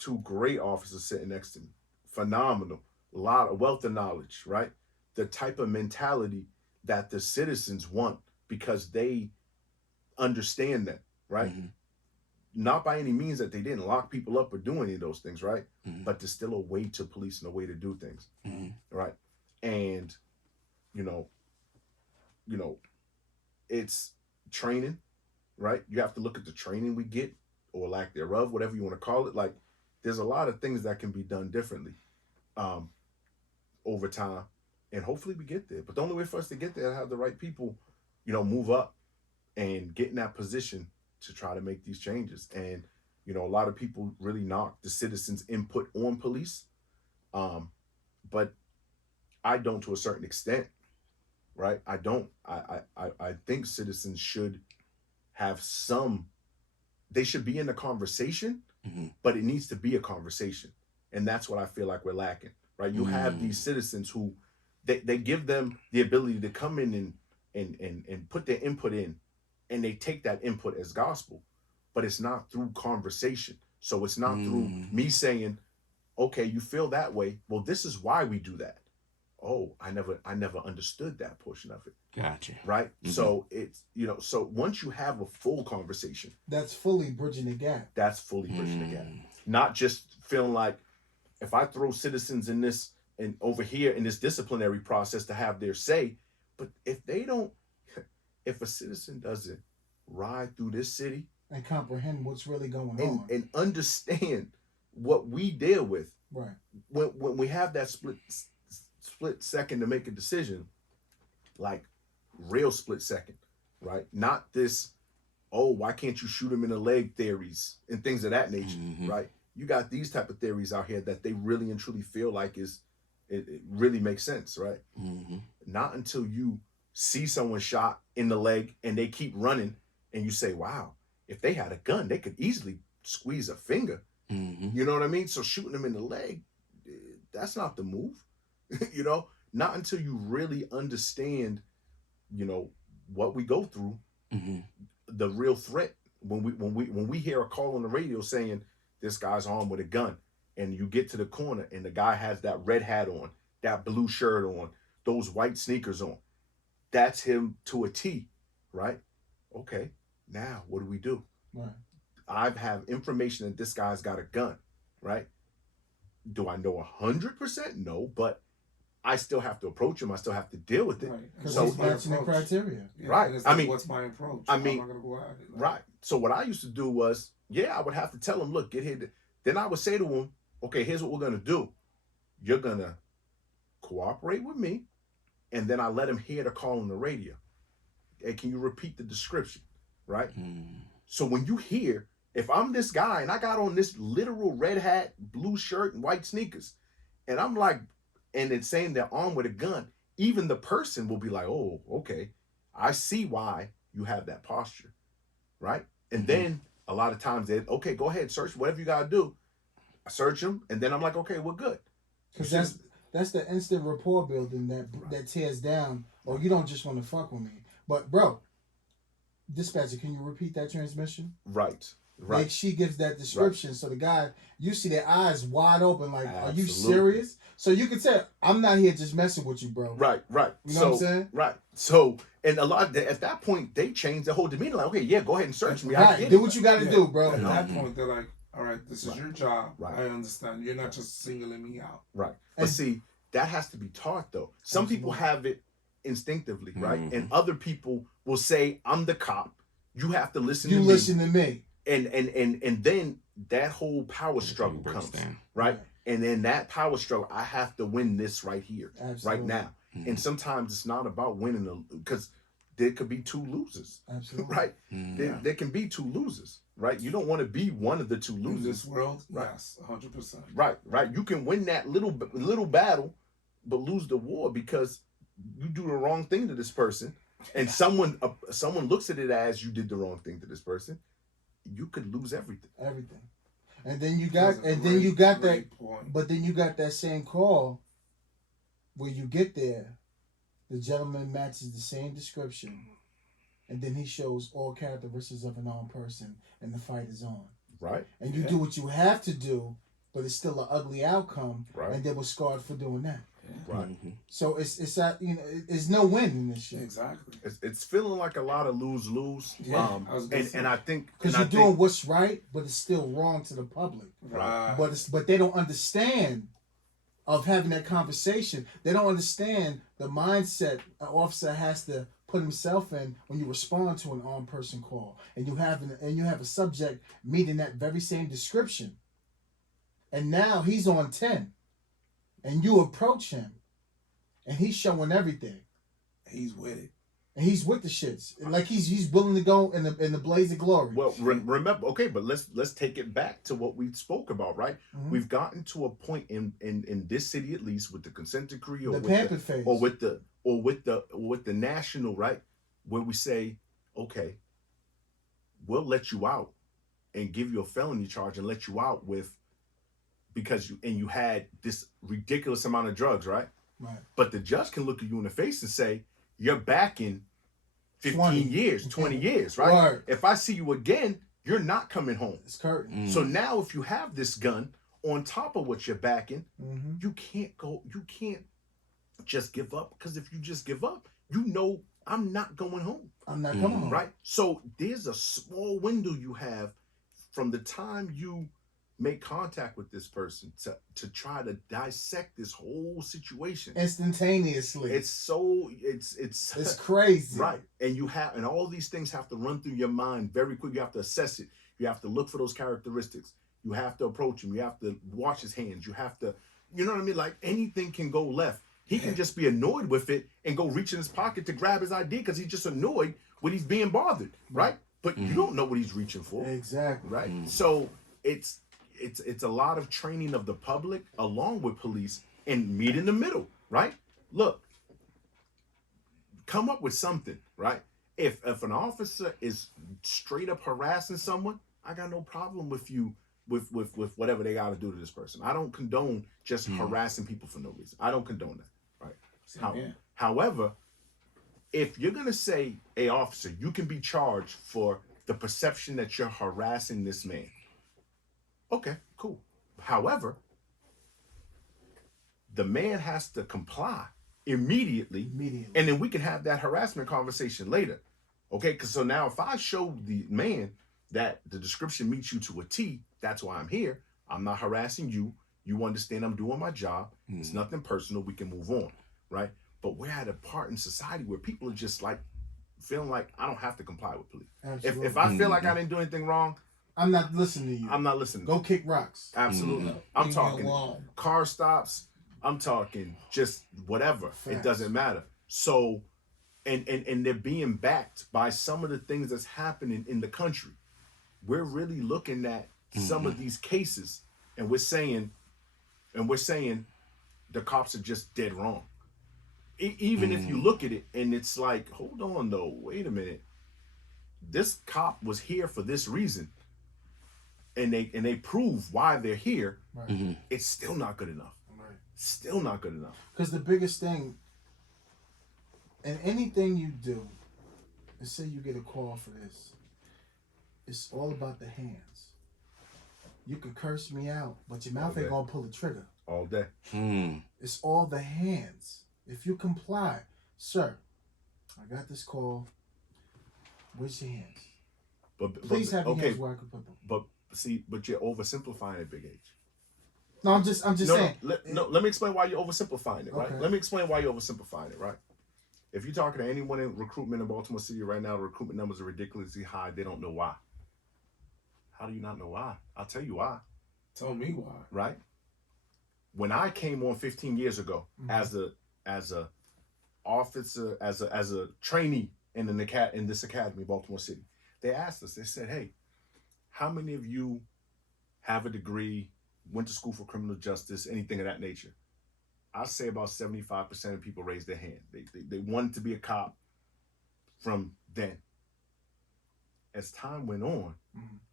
2 great officers sitting next to me. Phenomenal. A lot of wealth of knowledge, right? The type of mentality that the citizens want because they understand that, right? Not by any means that they didn't lock people up or do any of those things, right? But there's still a way to police and a way to do things, right? And, it's training, right? You have to look at the training we get or lack thereof, whatever you want to call it. Like, there's a lot of things that can be done differently over time. And hopefully we get there. But the only way for us to get there is have the right people, move up and get in that position to try to make these changes. And, a lot of people really knock the citizens' input on police. But I don't to a certain extent, right? I don't. I think citizens should have they should be in the conversation, but it needs to be a conversation. And that's what I feel like we're lacking, right? You have these citizens who they give them the ability to come in and put their input in, and they take that input as gospel, but it's not through conversation. So it's not through me saying, okay, you feel that way. Well, this is why we do that. Oh, I never understood that portion of it. Gotcha. Right? So it's, so once you have a full conversation. That's fully bridging the gap. That's fully bridging the gap. Not just feeling like if I throw citizens in this and over here in this disciplinary process to have their say, but if a citizen doesn't ride through this city and comprehend what's really going on and understand what we deal with, right? When we have that split second to make a decision, like real split second, right? Not this, oh, why can't you shoot him in the leg theories and things of that nature, right? You got these type of theories out here that they really and truly feel like it really makes sense, right? Not until you see someone shot in the leg and they keep running and you say, wow, if they had a gun, they could easily squeeze a finger. You know what I mean? So shooting them in the leg, that's not the move. Not until you really understand, what we go through, the real threat. When we hear a call on the radio saying this guy's armed with a gun, and you get to the corner and the guy has that red hat on, that blue shirt on, those white sneakers on. That's him to a T, right? Okay, now what do we do? Right. I have information that this guy's got a gun, right? Do I know 100%? No, but I still have to approach him. I still have to deal with it. Right. Because So he's matching the criteria. Yeah, Right. and it's I like, mean- what's my approach? I How mean- am I gonna go at it? Like, Right. So what I used to do was, yeah, I would have to tell him, look, get here. Then I would say to him, okay, here's what we're gonna do. You're gonna cooperate with me, and then I let him hear the call on the radio. Hey, can you repeat the description? Right? So when you hear, if I'm this guy and I got on this literal red hat, blue shirt, and white sneakers, and I'm like, and it's saying they're armed with a gun, even the person will be like, oh, okay, I see why you have that posture, right? And then a lot of times they, okay, go ahead, search whatever you gotta do. I search them, and then I'm like, okay, we're good. Because that's the instant rapport building that tears down. Or you don't just want to fuck with me, but bro, dispatcher, can you repeat that transmission? Right. Like she gives that description, so the guy, you see their eyes wide open, like, are you Absolutely. serious? So you can tell, I'm not here just messing with you, bro. Right. You know what I'm saying? Right. So, and a lot at that point they change their whole demeanor. Like, okay, yeah, go ahead and search me. I Right, get do it. what you got to Yeah. do, bro. At that point, they're like, all right, this is Right. your job. Right. I understand. You're not just singling me out. Right. But And- see, that has to be taught though. Some people have it instinctively, right? And other people will say, I'm the cop. You have to listen You to listen to me. me. And then that whole power struggle breaks comes. down. Right? And then that power struggle, I have to win this right here, Absolutely. right now. And sometimes it's not about winning because there could be two losers. Absolutely. Right? There can be two losers, right? You don't want to be one of the two In losers. this world, Right. yes, 100%. Right. You can win that little battle, but lose the war because you do the wrong thing to this person, and someone looks at it as you did the wrong thing to this person. You could lose everything. Everything. And then you That's got, a and then you got that, great point. but then you got that same call where you get there, the gentleman matches the same description, and then he shows all characteristics of an armed person, and the fight is on. Right. And you Yeah. do what you have to do, but it's still an ugly outcome, Right. and they were scarred for doing that. Right. So it's there's no win in this shit Exactly. It's feeling like a lot of lose. Yeah, I was gonna say. And I think because you're doing what's right, but it's still wrong to the public. Right. But they don't understand of having that conversation. They don't understand the mindset an officer has to put himself in when you respond to an armed person call, and you have a subject meeting that very same description, and now he's on 10, and you approach him, and he's showing everything, He's with it. and he's with the shits, like he's willing to go in the blaze of glory. Well, remember, okay, but let's take it back to what we spoke about, right? Mhm. We've gotten to a point in this city, at least, with the consent decree, or The with pampered phase. or with the national, right, where we say, okay, we'll let you out and give you a felony charge and let you out because you had this ridiculous amount of drugs, right? Right. But the judge can look at you in the face and say, you're back in 15 20. years, 20 years, right? Right. If I see you again, you're not coming home. It's curtain. So now if you have this gun on top of what you're backing, Mm-hmm. you can't just give up, because if you just give up, I'm not going home, I'm not coming home. right? So there's a small window you have from the time you make contact with this person to try to dissect this whole situation. Instantaneously. It's It's crazy. right, and all these things have to run through your mind very quick. You have to assess it. You have to look for those characteristics. You have to approach him. You have to watch his hands. You have to, you know what I mean? Like anything can go left. He can just be annoyed with it and go reach in his pocket to grab his ID because he's just annoyed when he's being bothered, right? But you don't know what he's reaching for, Exactly. right? So it's a lot of training of the public along with police and meet in the middle, right? Look, come up with something, right? If an officer is straight up harassing someone, I got no problem with you with whatever they got to do to this person. I don't condone just harassing people for no reason. I don't condone that, right? Yeah. However, if you're gonna say, "Hey, officer, you can be charged for the perception that you're harassing this man," okay, cool. However, the man has to comply immediately, Immediately. and then we can have that harassment conversation later. Okay, because so now if I show the man that the description meets you to a T, that's why I'm here. I'm not harassing you. You understand I'm doing my job. It's nothing personal. We can move on, right? But we're at a part in society where people are just like feeling like I don't have to comply with police. Absolutely. If I feel like I didn't do anything wrong, I'm not listening to you. I'm not listening. Go kick rocks. Absolutely. I'm talking car stops. I'm talking just whatever. Facts. It doesn't matter. So, and they're being backed by some of the things that's happening in the country. We're really looking at some of these cases, and we're saying the cops are just dead wrong. Even if you look at it and it's like, hold on though, wait a minute. This cop was here for this reason. And they prove why they're here. Right. It's still not good enough. Right. Still not good enough. Because the biggest thing in anything you do, let's say you get a call for this, it's all about the hands. You can curse me out, but your mouth ain't gonna pull the trigger. All day. It's all the hands. If you comply, sir, I got this call. Where's your hands? Please have your hands where I can put them. But you're oversimplifying it, Big H. No, I'm just saying. Let me explain why you're oversimplifying it, right? Okay. Let me explain why you're oversimplifying it, right? If you're talking to anyone in recruitment in Baltimore City right now, the recruitment numbers are ridiculously high. They don't know why. How do you not know why? I'll tell you why. Tell me why. Right? When I came on 15 years ago as a officer, as a trainee in this academy, Baltimore City, they asked us. They said, "Hey, how many of you have a degree, went to school for criminal justice, anything of that nature?" I'd say about 75% of people raised their hand. They wanted to be a cop from then. As time went on,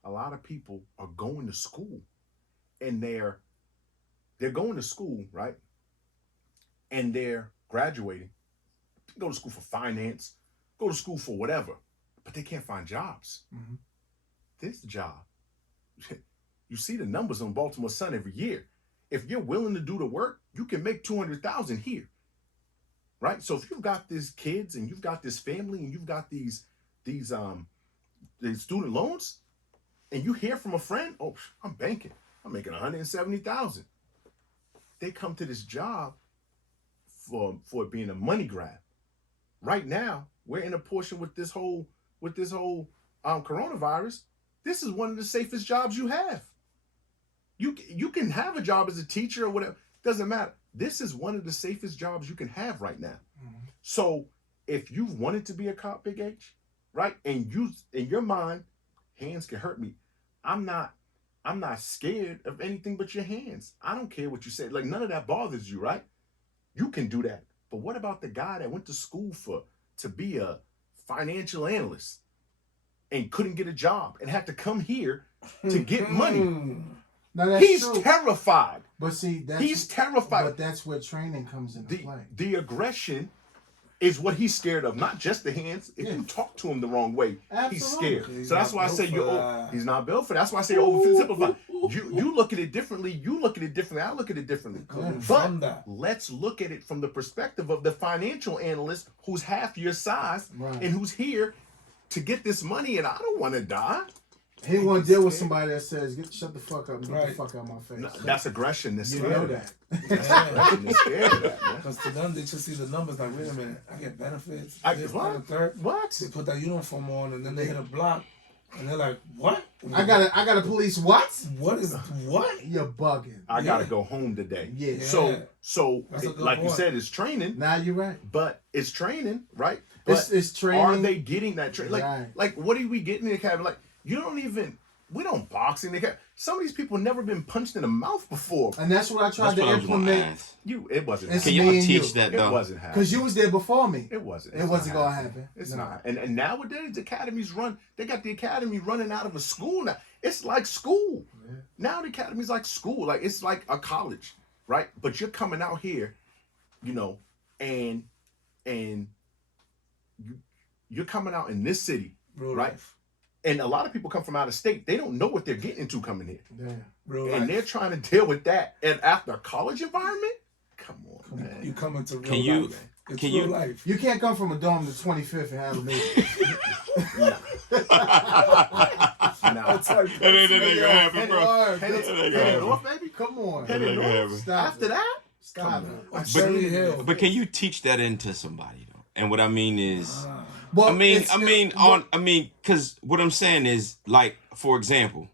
a lot of people are going to school, and they're going to school, right? And they're graduating. They go to school for finance, go to school for whatever, but they can't find jobs. This job, you see the numbers on Baltimore Sun every year. If you're willing to do the work, you can make $200,000 here, right? So if you've got these kids and you've got this family and you've got these student loans, and you hear from a friend, "Oh, I'm banking, I'm making $170,000." They come to this job for it being a money grab. Right now, we're in a portion with this whole coronavirus. This is one of the safest jobs you have. You can have a job as a teacher or whatever. Doesn't matter. This is one of the safest jobs you can have right now. So if you wanted to be a cop, Big H, right, and you in your mind, hands can hurt me. I'm not scared of anything but your hands. I don't care what you say. Like, none of that bothers you, right? You can do that. But what about the guy that went to school to be a financial analyst and couldn't get a job and had to come here to get money? No, that's He's true. terrified. But see, he's terrified. But that's where training comes into play. The aggression is what he's scared of, not just the hands. If you talk to him the wrong way, he's scared. So that's why I say he's not built for that. That's why I say oversimplify. You look at it differently. You look at it differently. I look at it differently. But let's look at it from the perspective of the financial analyst who's half your size and who's here to get this money, and I don't want to die. He want to deal with somebody that says, "Shut the fuck up and get the fuck out of my face." No, that's aggression. That's you know that. That's aggression. They're scared of that, man. Because to them, they just see the numbers like, wait a minute, I get benefits. What? They put that uniform on and then they hit a block and they're like, what? I got a police what? What? You're bugging. I gotta go home today. Yeah. So like you said, it's training. Nah, you're right. But it's training, right? But it's training. Are they getting that training? Like what are we getting in the academy? Like, we don't box in the academy. Some of these people never been punched in the mouth before. And that's what I tried to implement. It wasn't. Can you teach that though? It wasn't happening. Because you was there before me. It wasn't. It wasn't gonna happen. It's not. And nowadays the academies they got the academy running out of a school now. It's like school. Yeah. Now the academy's like school. Like, it's like a college, right? But you're coming out here, and you're coming out in this city, Real right? Life. And a lot of people come from out of state. They don't know what they're getting into coming here. Yeah. Real and life. They're trying to deal with that. And after a college environment, come on, man. You come into real Can you- life. It's can real you- life. You can't come from a dorm to 25th and have a meeting. Nah. That ain't gonna happen, bro. Word, Pen it, bitch. That ain't pen gonna it happen. off, baby. Come on. Pen That it ain't gonna off. happen. Stop After it. that, Stop come it. on. On Cherry Hill. But can you teach that into somebody though? And what I mean is, Well, because what I'm saying is, like, for example,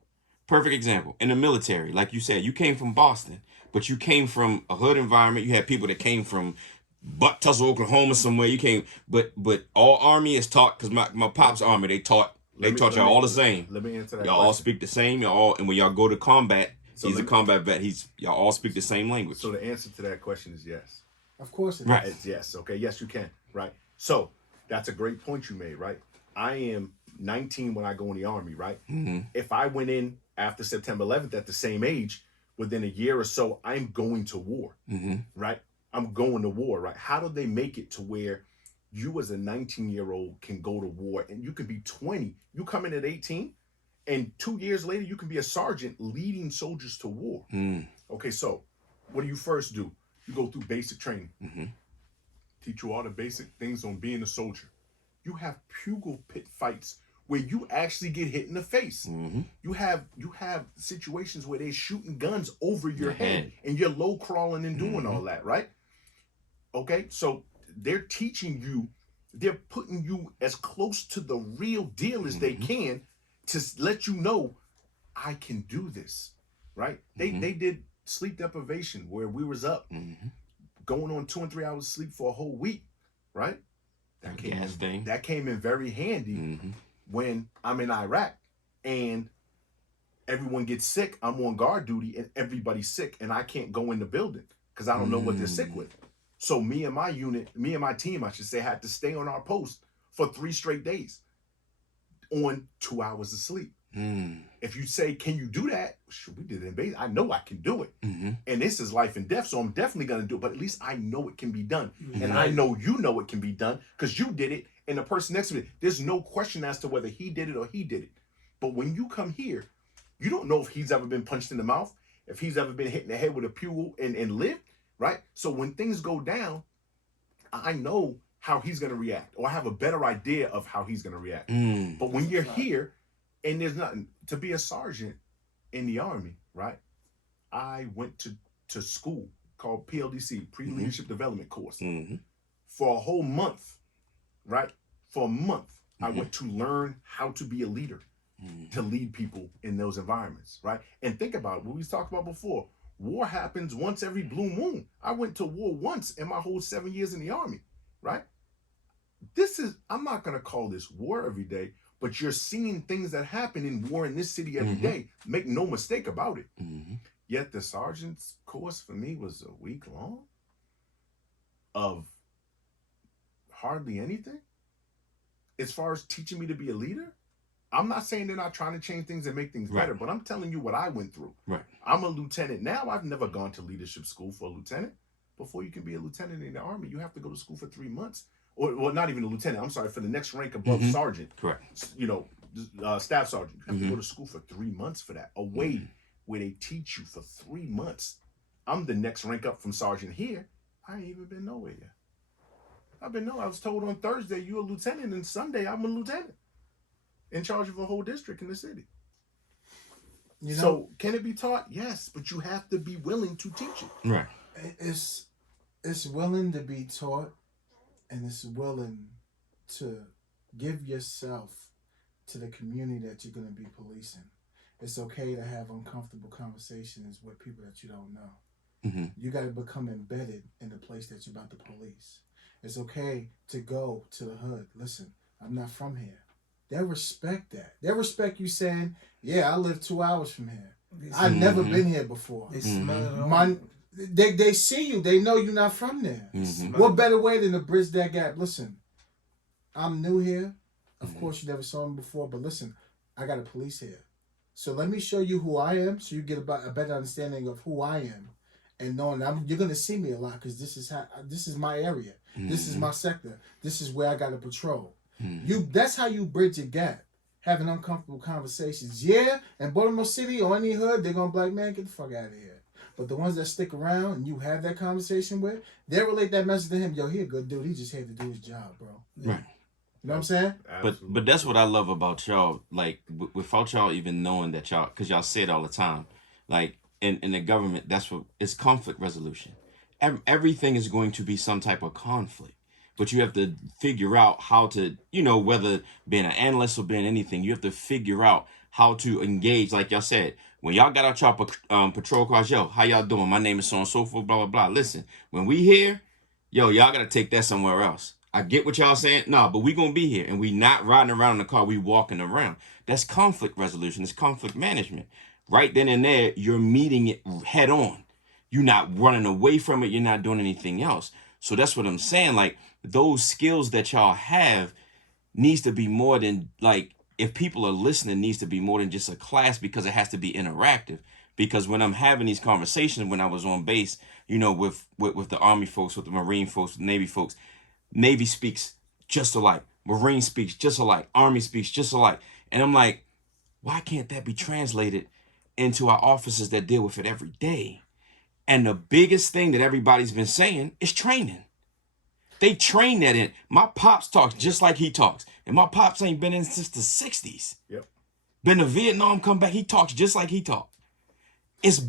perfect example, in the military, like you said, you came from Boston, but you came from a hood environment. You had people that came from Butt Tussle, Oklahoma, somewhere. You came, but all Army is taught, because my pop's Army, they taught y'all all the same. Let me answer that Y'all all question. speak the same. Y'all all, and when y'all go to combat, So he's a let me- combat vet. Y'all all speak the same language. So the answer to that question is yes. Of course it is. Right. It's yes. Okay. Yes, you can. Right. So that's a great point you made. Right. I am 19 when I go in the Army. Right. Mm-hmm. If I went in after September 11th at the same age, within a year or so, I'm going to war. Mm-hmm. Right. I'm going to war. Right. How do they make it to where you as a 19-year-old can go to war and you can be 20? You come in at 18, and 2 years later you can be a sergeant leading soldiers to war. Mm. Okay. So what do you first do? You go through basic training. Mm-hmm. Teach you all the basic things on being a soldier. You have pugil pit fights where you actually get hit in the face. Mm-hmm. You have situations where they're shooting guns over your Your head head. and you're low crawling and doing Mhm. all that, right? Okay, so they're teaching you, they're putting you as close to the real deal as they Mhm. can to let you know I can do this, right? Mhm. They did sleep deprivation where we was up Mm-hmm. going on 2 and 3 hours sleep for a whole week, right? That came Gas in, thing. that came in very handy Mm-hmm. when I'm in Iraq and everyone gets sick. I'm on guard duty and everybody's sick and I can't go in the building because I don't know what they're sick with. So me and my team, I should say, had to stay on our post for 3 straight days on 2 hours of sleep. Mm. If you say, can you do that? Sure, we did it in base. I know I can do it. Mm-hmm. And this is life and death, so I'm definitely going to do it. But at least I know it can be done. Mhm. And I know you know it can be done because you did it and the person next to me. There's no question as to whether he did it or he did it. But when you come here, you don't know if he's ever been punched in the mouth, if he's ever been hit in the head with a pugil and lived, right? So when things go down, I know how he's going to react, or I have a better idea of how he's going to react. Mm. But when you're here and there's nothing to be a sergeant in the Army, right? I went to school called PLDC, Pre-Leadership Development Course, Mm-hmm. for a whole month, right? For a month, I Mhm. went to learn how to be a leader, Mm-hmm. to lead people in those environments, right? And think about what we talked about before. War happens once every blue moon. I went to war once in my whole 7 years in the Army, right? I'm not going to call this war every day, but you're seeing things that happen in war in this city every Mhm. day. Make no mistake about it. Mm-hmm. Yet the sergeant's course for me was a week long of hardly anything. As far as teaching me to be a leader, I'm not saying they're not trying to change things and make things Right. better, but I'm telling you what I went through. Right. I'm a lieutenant now. I've never gone to leadership school for a lieutenant. Before you can be a lieutenant in the Army, you have to go to school for 3 months. Or well, not even a lieutenant. I'm sorry, for the next rank above Mhm. sergeant. Correct. You know, staff sergeant. You have to Mhm. go to school for 3 months for that. Away where they teach you for 3 months. I'm the next rank up from sergeant here. I ain't even been nowhere yet. I was told on Thursday you're a lieutenant, and Sunday I'm a lieutenant in charge of a whole district in the city. You know, So can it be taught? Yes, but you have to be willing to teach it. Right. it's willing to be taught, and it's willing to give yourself to the community that you're going to be policing. It's okay to have uncomfortable conversations with people that you don't know. Mm-hmm. You got to become embedded in the place that you're about to police. It's okay to go to the hood. Listen, I'm not from here. They'll respect that. They'll respect you saying, yeah, I live 2 hours from here. I've never Mhm. been here before. They smell it all. They see you. They know you're not from there. Mm-hmm. What better way than to bridge that gap? Listen, I'm new here. Of Mhm. course, you never saw me before, but listen, I got a police here. So let me show you who I am, so you get a better understanding of who I am, and knowing you're gonna see me a lot because this is my area. This is my sector. This is where I got to patrol. Mm-hmm. That's how you bridge a gap. Having uncomfortable conversations. Yeah, in Baltimore City or any hood, they're gonna be like, man, get the fuck out of here. But the ones that stick around and you have that conversation with, they relate that message to him. Yo, he a good dude. He just here to do his job, bro. Right. You know what I'm saying? But that's what I love about y'all. Like without y'all even knowing that y'all, because y'all say it all the time. Like in the government, that's what it's conflict resolution. Everything is going to be some type of conflict, but you have to figure out how to, whether being an analyst or being anything, you have to figure out how to engage. Like y'all said, when y'all got out y'all patrol cars, yo, how y'all doing? My name is so and so forth, blah blah blah. Listen, when we here, yo, y'all gotta take that somewhere else. I get what y'all saying. No, but we gonna be here and we not riding around in the car, we walking around. That's conflict resolution. It's conflict management. Right then and there, you're meeting it head on. You're not running away from it. You're not doing anything else. So that's what I'm saying. Like those skills that y'all have needs to be more than like, if people are listening, needs to be more than just a class, because it has to be interactive. Because when I'm having these conversations, when I was on base, with the Army folks, with the Marine folks, with the Navy folks, Navy speaks just alike. Marine speaks just alike. Army speaks just alike. And I'm like, why can't that be translated into our officers that deal with it every day? And the biggest thing that everybody's been saying is training. They train that in. My pops talks just like he talks. And my pops ain't been in since the 60s. Yep. Been to Vietnam, come back, he talks just like he talked. It's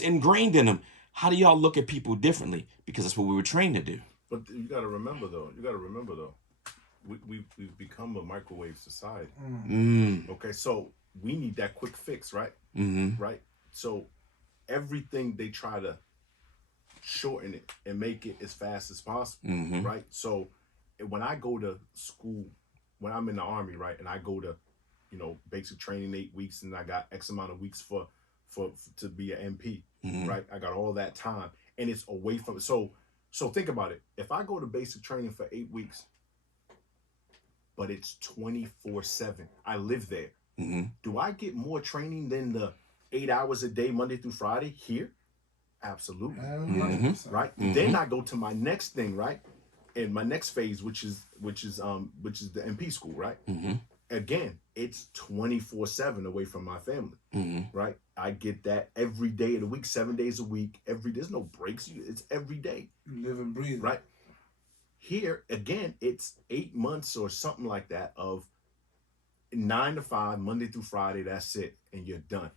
ingrained in him. How do y'all look at people differently? Because that's what we were trained to do. But you got to remember though, we've become a microwave society. Okay, so we need that quick fix, right? Right. So everything they try to shorten it and make it as fast as possible, right? So when I go to school, when I'm in the Army, right, and I go to, basic training 8 weeks, and I got X amount of weeks for to be an MP, right? I got all that time, and it's away from so think about it. If I go to basic training for 8 weeks, but it's 24/7, I live there. Do I get more training than the 8 hours a day, Monday through Friday here? Absolutely. Right. Then I go to my next thing, right? And my next phase, which is the MP school, right? Again, it's 24/7 away from my family, right? I get that every day of the week, 7 days a week. There's no breaks. It's every day. You live and breathe. Right. Here, again, it's 8 months or something like that of 9 to 5, Monday through Friday. That's it, and you're done.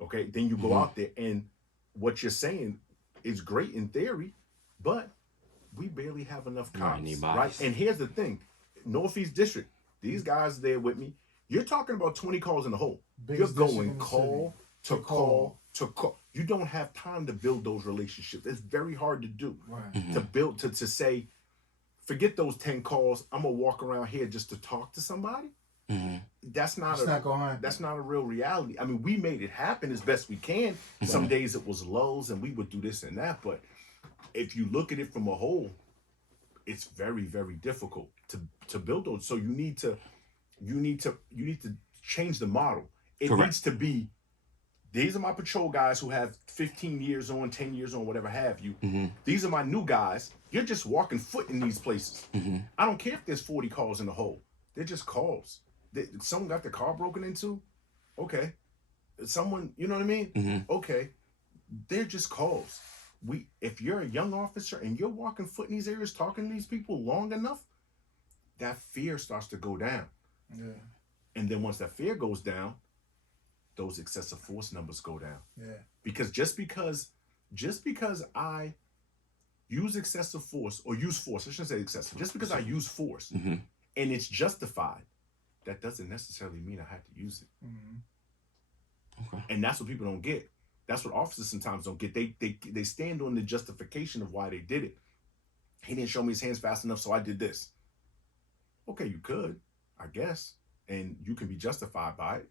Okay. Then you go out there, and what you're saying is great in theory, but we barely have enough cops, right? And here's the thing, Northeast District, these guys there with me, you're talking about 20 calls in the hole. You're going call to call to call. You don't have time to build those relationships. It's very hard to do. Right. To build, to say, forget those 10 calls, I'm gonna walk around here just to talk to somebody. That's not a real reality. I mean, we made it happen as best we can. Some days it was lulls and we would do this and that, but if you look at it from a whole, it's very, very difficult to build those. So you need to change the model. It needs to be, these are my patrol guys who have 15 years on, 10 years on, whatever have you. These are my new guys. You're just walking foot in these places. I don't care if there's 40 calls in the hole. They're just calls. Someone got their car broken into? Okay. Someone, you know what I mean? Okay. They're just calls. If you're a young officer and you're walking foot in these areas, talking to these people long enough, that fear starts to go down. Yeah. And then once that fear goes down, those excessive force numbers go down. Yeah. Because just because I use excessive force, or use force, I shouldn't say excessive, just because I use force and it's justified, that doesn't necessarily mean I have to use it. Okay. And that's what people don't get. That's what officers sometimes don't get. They stand on the justification of why they did it. He didn't show me his hands fast enough, so I did this. Okay, you could, I guess, and you can be justified by it.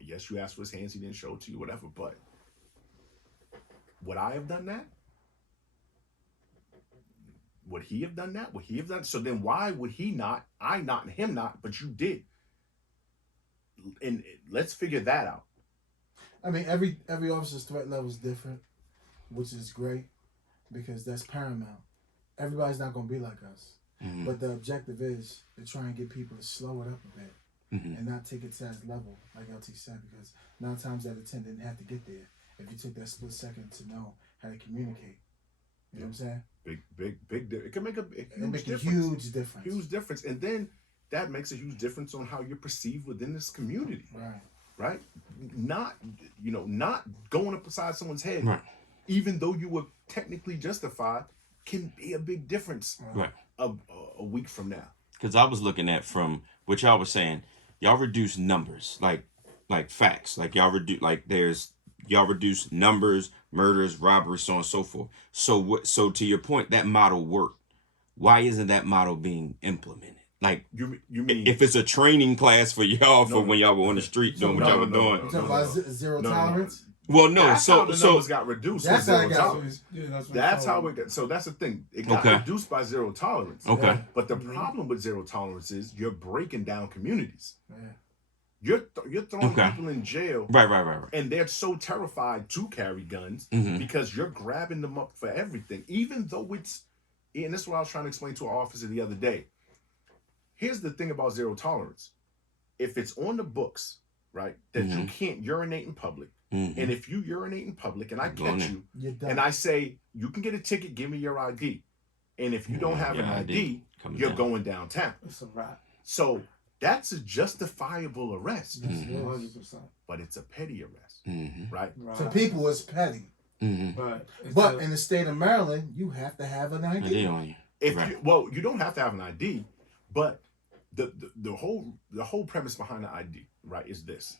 Yes, you asked for his hands, he didn't show it to you, whatever, but would I have done that? Would he have done that? Would he have done? So then why would he not, I not, and him not, but you did? And let's figure that out. I mean, every officer's threat level is different, which is great because that's paramount. Everybody's not going to be like us. But the objective is to try and get people to slow it up a bit and not take it to that level, like LT said, because 9 times out of 10 didn't have to get there. if you took that split second to know how to communicate. You know what I'm saying? Big. It can make a huge difference. Huge difference. Huge difference, and then that makes a huge difference on how you're perceived within this community. Right. Right. Not going up beside someone's head, Right. even though you were technically justified, can be a big difference. Right. A week from now. Because I was looking at from what y'all was saying, y'all reduce numbers, like facts, like y'all reduce numbers, murders, robberies, so on and so forth. So to your point, that model worked. Why isn't that model being implemented? Like You mean if it's a training class for y'all for No, when y'all were on the street doing what no, y'all were no, doing. You talking about zero tolerance? Well, no, that's how so the numbers got reduced. That's with how it zero got tolerance. That's what That's it's how called. it got. So that's the thing. It got Okay. reduced by zero tolerance. Okay. But the problem with zero tolerance is you're breaking down communities. Yeah. You're throwing Okay. people in jail, Right. and they're so terrified to carry guns Mhm. because you're grabbing them up for everything, even though it's. And this is what I was trying to explain to our officer the other day. Here's the thing about zero tolerance: if it's on the books, right, that you can't urinate in public, Mhm. and if you urinate in public and I Going catch in. you, You're done. and I say, you can get a ticket, give me your ID. And if you don't have Your an ID, coming you're down. going downtown. It's a wrap. So that's a justifiable arrest, Yes, it is. 100%. but it's a petty arrest, Mhm. right? Right. To people, it's petty. Mhm. But it's But a- in the state of Maryland, you have to have an ID ID. on you. If Right. you don't have to have an ID, but the whole premise behind the ID, right, is this: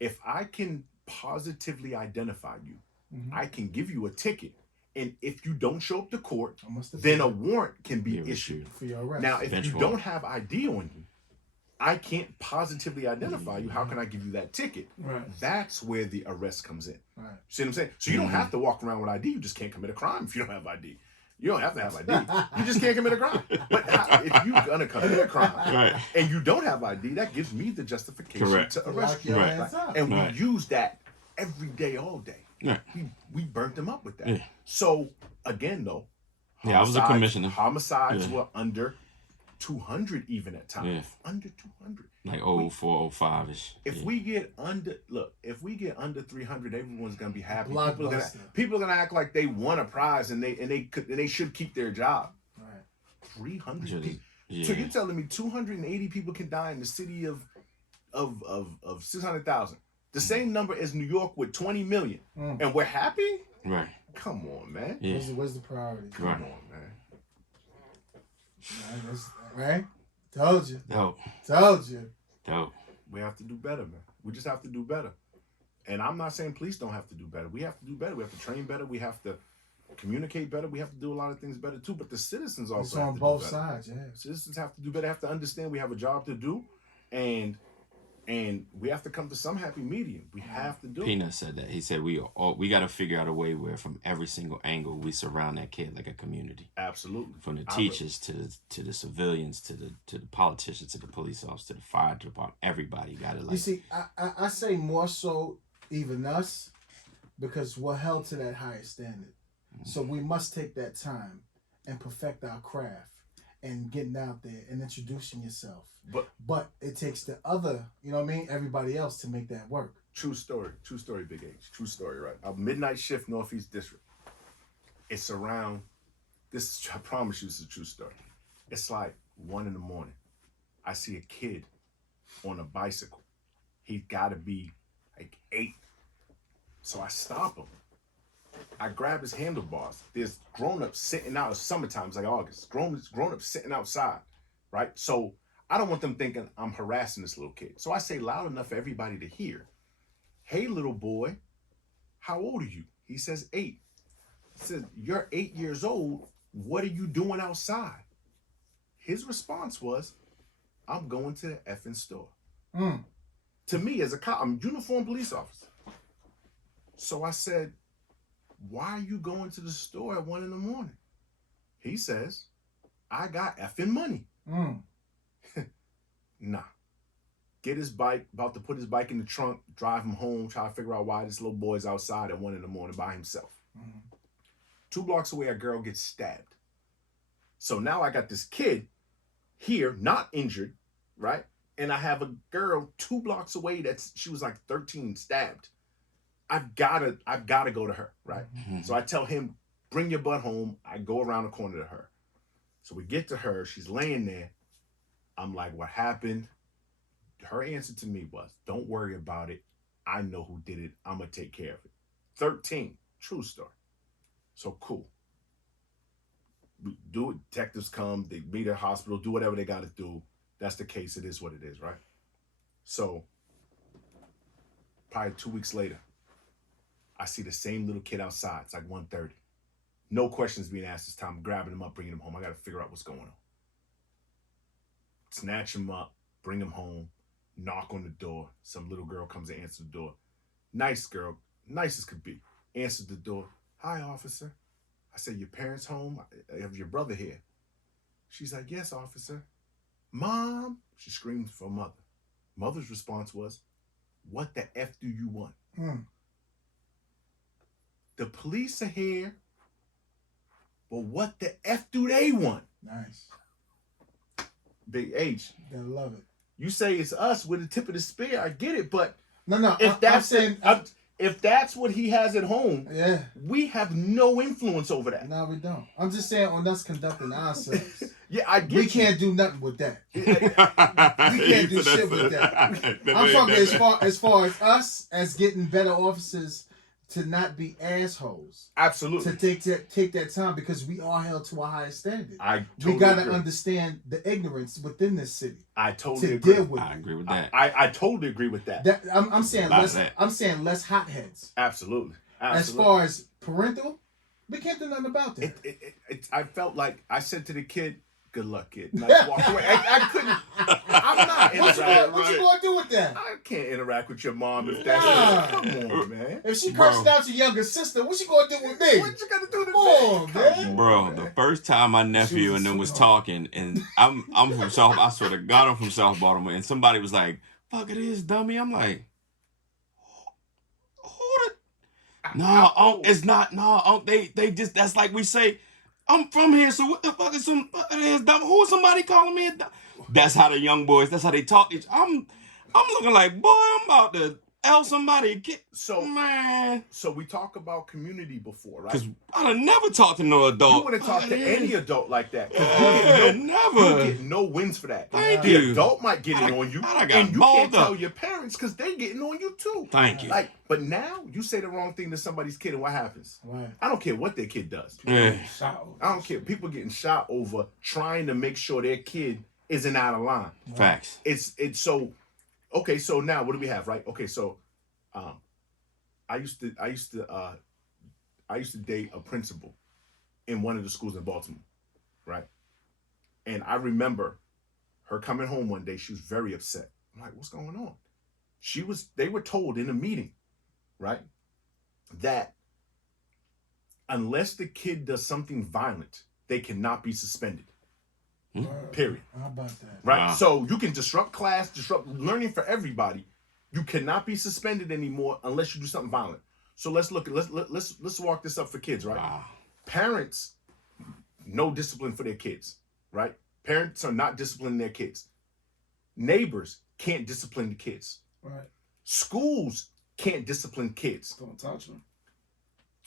if I can positively identify you, Mhm. I can give you a ticket, and if you don't show up to court, I must have then a warrant can be Be issued. for your arrest. Now, if Bench you warrant. don't have ID on you, I can't positively identify you. How can I give you that ticket? Right. That's where the arrest comes in. Right. See what I'm saying? So you don't have to walk around with ID. You just can't commit a crime if you don't have ID. You don't have to have ID. You just can't commit a crime. But if you're gonna commit a crime Right. and you don't have ID, that gives me the justification Correct. to To arrest lock you. your Right. ass up. And Right. we use that every day, all day. Right. We burnt them up with that. Yeah. So again, though, Yeah, I was a homicides- commissioner. Homicides Yeah. were under 200 even at times. Yeah. Under 200. Like 04, 05 ish. If we get under 300, everyone's gonna be happy. Blockbuster. People are gonna act like they won a prize and they should keep their job. Right. 300 people. Yeah. So you're telling me 280 people can die in the city of 600,000, the same number as New York with 20 million, Mm. and we're happy? Right. Come on, man. Yeah. Where's the priority? Come Right. on, man. Right? Told you. Dope. Told you. Dope. We have to do better, man. We just have to do better. And I'm not saying police don't have to do better. We have to do better. We have to train better. We have to communicate better. We have to do a lot of things better too. But the citizens It's also have on to both do better. sides, yeah. Citizens have to do better. Have to understand we have a job to do, and we have to come to some happy medium. We have to do it. Peanut said that. He said we got to figure out a way where from every single angle we surround that kid like a community. Absolutely. From the I teachers to the civilians to the politicians to the police officers to the fire department. Everybody got to like. You see, I say more so even us because we're held to that higher standard. So we must take that time and perfect our craft and getting out there and introducing yourself. But it takes the other, you know what I mean, everybody else to make that work. True story, Big H. True story, right? A midnight shift, Northeast District. It's around, I promise you this is a true story. It's like 1 a.m. I see a kid on a bicycle. He's got to be like 8. So I stop him. I grab his handlebars. There's grown-ups sitting out. It's summertime, it's like August. Grown-ups sitting outside, right? So I don't want them thinking I'm harassing this little kid. So I say loud enough for everybody to hear. Hey, little boy, how old are you? He says 8. He says, you're 8 years old. What are you doing outside? His response was, I'm going to the effing store. Mm. To me, as a cop, I'm a uniformed police officer. So I said, why are you going to the store at 1 a.m? He says, I got effing money. Mm. Nah. Get his bike, about to put his bike in the trunk, drive him home, try to figure out why this little boy's outside at 1 a.m. by himself. 2 blocks away, a girl gets stabbed. So now I got this kid here, not injured, right? And I have a girl 2 blocks away she was like 13, stabbed. I've gotta go to her, right? Mhm. So I tell him, bring your butt home. I go around the corner to her. So we get to her. She's laying there. I'm like, what happened? Her answer to me was, don't worry about it. I know who did it. I'm going to take care of it. 13. True story. So cool. We do it. Detectives come. They meet at hospital. Do whatever they got to do. That's the case. It is what it is, right? So probably 2 weeks later, I see the same little kid outside. It's like 1:30. No questions being asked this time. I'm grabbing him up, bringing him home. I got to figure out what's going on. Snatch him up, bring him home, knock on the door. Some little girl comes and answers the door. Nice girl, nice as could be. Answers the door. Hi, officer. I said, your parents home? I have your brother here. She's like, yes, officer. Mom, she screamed for mother. Mother's response was, what the F do you want? The police are here, but what the F do they want? Nice. Big H. Gotta love it. You say it's us with the tip of the spear. I get it, but No. if if that's what he has at home, yeah. we have no influence over that. No, we don't. I'm just saying on us conducting ourselves. Yeah, I get We you. can't do nothing with that. We can't do shit with that. I'm talking as far as us as getting better officers to not be assholes. Absolutely. To take that time because we are held to a higher standard. I totally We gotta agree. understand the ignorance within this city I totally to agree. deal with I it. agree with that. I totally agree with that. That I'm saying About less. that. I'm saying less hotheads. Absolutely. As far as parental, we can't do nothing about that. I felt like I said to the kid, "Good luck, kid." And I just walked away. I couldn't. I'm not interacting. What you gonna do with that? I can't interact with your mom if that's. Nah. Come on, man. If she Bro. cursed out your younger sister, what you gonna do with me? What you gotta do to Come on, me? man. Bro, the first time my nephew and them was talking, and I'm from South, I swear to God, I'm from South Baltimore, and somebody was like, "Fuck it is, dummy." I'm like, "Who the?" No, it's not. No, they just that's like we say, I'm from here, so what the fuck is some fuck it is, dumb? Who is somebody calling me a dumb? That's how the young boys. That's how they talk. I'm looking like, boy, I'm about to L somebody. Get So man, So we talk about community before, right? because I done never talked to no adult. You want to talk to any adult like that? 'Cause Yeah, you never. get no wins for that. Thank the you. adult might get it on you, I got and you balled can't tell up. your parents because they getting on you too. Thank you. Like, but now you say the wrong thing to somebody's kid, and what happens? Right. I don't care what their kid does. Yeah. Shot over. I don't care. People getting shot over trying to make sure their kid isn't out of line. Facts. It's so okay. So now what do we have, right? Okay, so I used to date a principal in one of the schools in Baltimore, right? And I remember her coming home one day. She was very upset. I'm like, what's going on? They were told in a meeting, right, that unless the kid does something violent, they cannot be suspended. Period. How about that? Right? Wow. So you can disrupt class, disrupt learning for everybody. You cannot be suspended anymore unless you do something violent. So let's walk this up for kids, right? Wow. Parents, no discipline for their kids, right? Parents are not disciplining their kids. Neighbors can't discipline the kids. Right. Schools can't discipline kids. Don't touch them.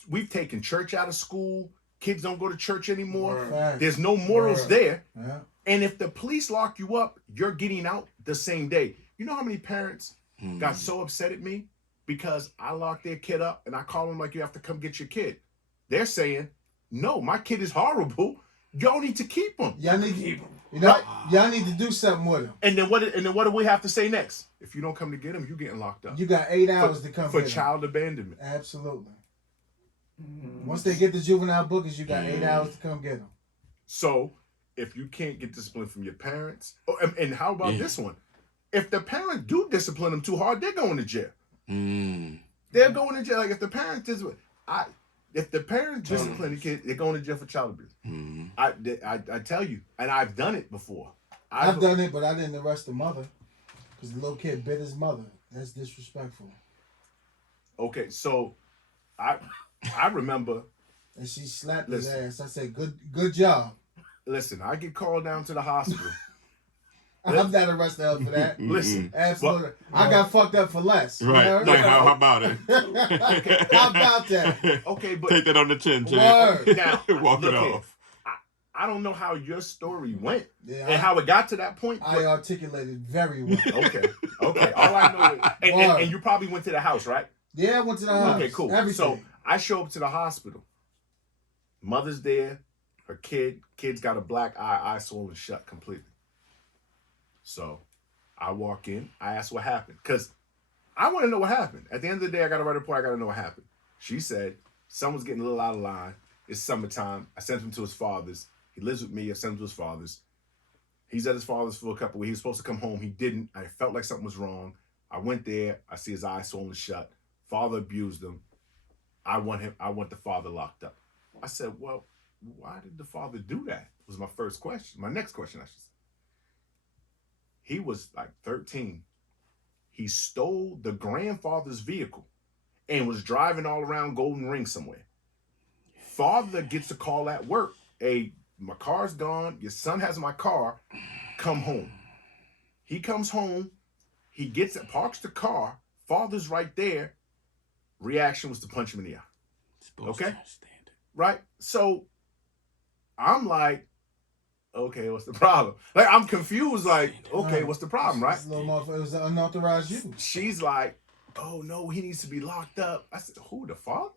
We've taken church out of school. Kids don't go to church anymore. Word. Facts. There's no morals Word. there. Yeah. And if the police lock you up, you're getting out the same day. You know how many parents got so upset at me because I locked their kid up and I call them like, you have to come get your kid. They're saying, no, my kid is horrible. Y'all need to keep him. Y'all need Keep 'em. you know, y'all need to do something with him. And then what do we have to say next? If you don't come to get him, you're getting locked up. You got 8 hours to come for get him. child abandonment. Absolutely. Once they get the juvenile bookings, you got 8 hours to come get them. So if you can't get discipline from your parents, and how about this one? If the parents do discipline them too hard, they're going to jail. They're going to jail. Like if the parents discipline the kid, they're going to jail for child abuse. I tell you, and I've done it before. I've done it, but I didn't arrest the mother because the little kid bit his mother. That's disrespectful. Okay, so I remember. And she slapped his Listen. ass. I said, "Good job." Listen, I get called down to the hospital. I'm not arresting her for that. Listen, Absolutely. well, I got fucked up for less. you Right. know? Like, how about it? How about that? okay, but Take that on the chin, Chad. Word. now Walk look it here. off. I don't know how your story went Yeah, and how it got to that point. I But, articulated very well. okay. All I know is, and you probably went to the house, right? Yeah, I went to the house. Okay, cool. Everything. So I show up to the hospital. Mother's there. Her kid's got a black eye swollen shut completely. So I walk in. I ask what happened. Because I want to know what happened. At the end of the day, I got to write a report. I got to know what happened. She said, someone's getting a little out of line. It's summertime. I sent him to his father's. He lives with me. I sent him to his father's. He's at his father's for a couple of weeks. He was supposed to come home. He didn't. I felt like something was wrong. I went there. I see his eye swollen shut. Father abused him. I want the father locked up. I said, well, why did the father do that? Was my first question. My next question, I should say. He was like 13. He stole the grandfather's vehicle and was driving all around Golden Ring somewhere. Father gets a call at work. Hey, my car's gone. Your son has my car. Come home. He comes home. He gets it, parks the car. Father's right there. Reaction was to punch him in the eye. Okay. Right? So I'm like, okay, what's the problem? Like, I'm confused. Like, okay, what's the problem, right? It was an unauthorized use. She's like, oh no, he needs to be locked up. I said, who, the father?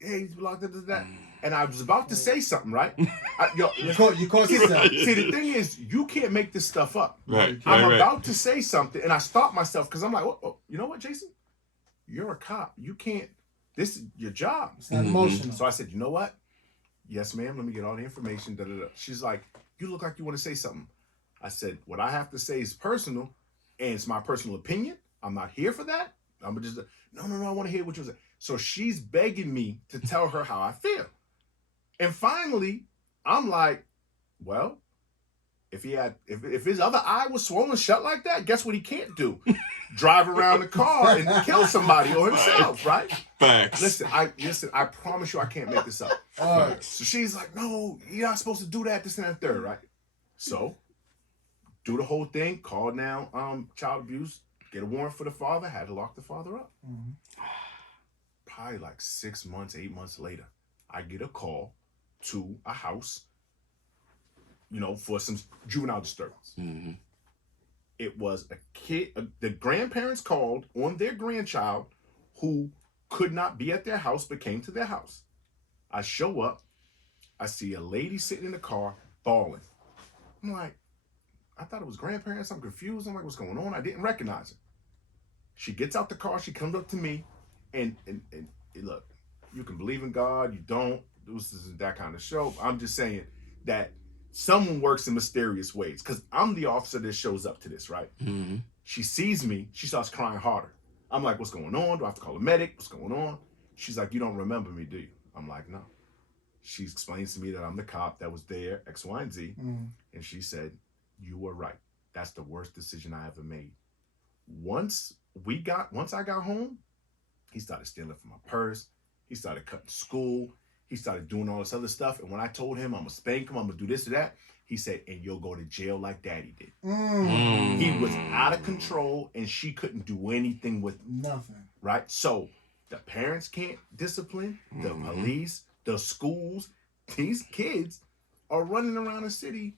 Yeah, he needs to be locked up, that. And I was about to say something, right? You caught yourself. See, the thing is, you can't make this stuff up. Right. I'm about to say something, and I stopped myself because I'm like, oh, you know what, Jason? You're a cop. You can't. This is your job. It's not emotional. So I said, you know what? Yes, ma'am. Let me get all the information. Da, da, da. She's like, you look like you want to say something. I said, what I have to say is personal, and it's my personal opinion. I'm not here for that. I'm just, no, I want to hear what you say. So she's begging me to tell her how I feel. And finally, I'm like, well, if his other eye was swollen shut like that, guess what he can't do? Drive around the car and kill somebody or himself, right? Facts. Listen, I promise you I can't make this up. So she's like, no, you're not supposed to do that, this and that, third, right? So, do the whole thing, call down child abuse, get a warrant for the father, had to lock the father up. Mm-hmm. Probably like 6 months, 8 months later, I get a call to a house, for some juvenile disturbance. Mm-hmm. It was a kid, the grandparents called on their grandchild who could not be at their house but came to their house. I show up, I see a lady sitting in the car bawling. I'm like, I thought it was grandparents. I'm confused. I'm like, what's going on? I didn't recognize her. She gets out the car, she comes up to me, and look, you can believe in God, you don't. This isn't that kind of show. I'm just saying that someone works in mysterious ways, because I'm the officer that shows up to this, right? Mm-hmm. She sees me, she starts crying harder. I'm like, what's going on? Do I have to call a medic? What's going on? She's like, you don't remember me, do you? I'm like, no. She explains to me that I'm the cop that was there, X, Y, and Z. Mm-hmm. And she said, you were right. That's the worst decision I ever made. Once I got home, he started stealing from my purse. He started cutting school. He started doing all this other stuff. And when I told him I'm going to spank him, I'm going to do this or that, he said, and you'll go to jail like daddy did. Mm. He was out of control, and she couldn't do anything with him. Nothing. Right? So the parents can't discipline, the police, the schools. These kids are running around the city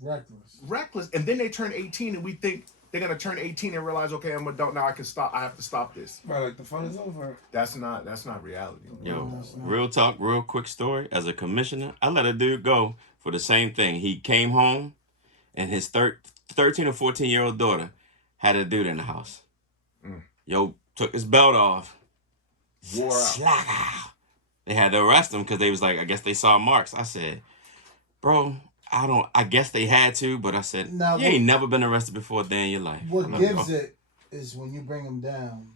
reckless. And then they turn 18, and we think they're going to turn 18 and realize, okay, I'm an adult now, I have to stop this. Right, like the fun is over. That's not reality. Yo, real talk, real quick story. As a commissioner, I let a dude go for the same thing. He came home, and his 13 or 14-year-old daughter had a dude in the house. Yo, took his belt off. Wore out. They had to arrest him because they was like, I guess they saw marks. I said, bro, I guess they had to, but I said, now, you ain't never been arrested before a day in your life. What gives it is when you bring them down,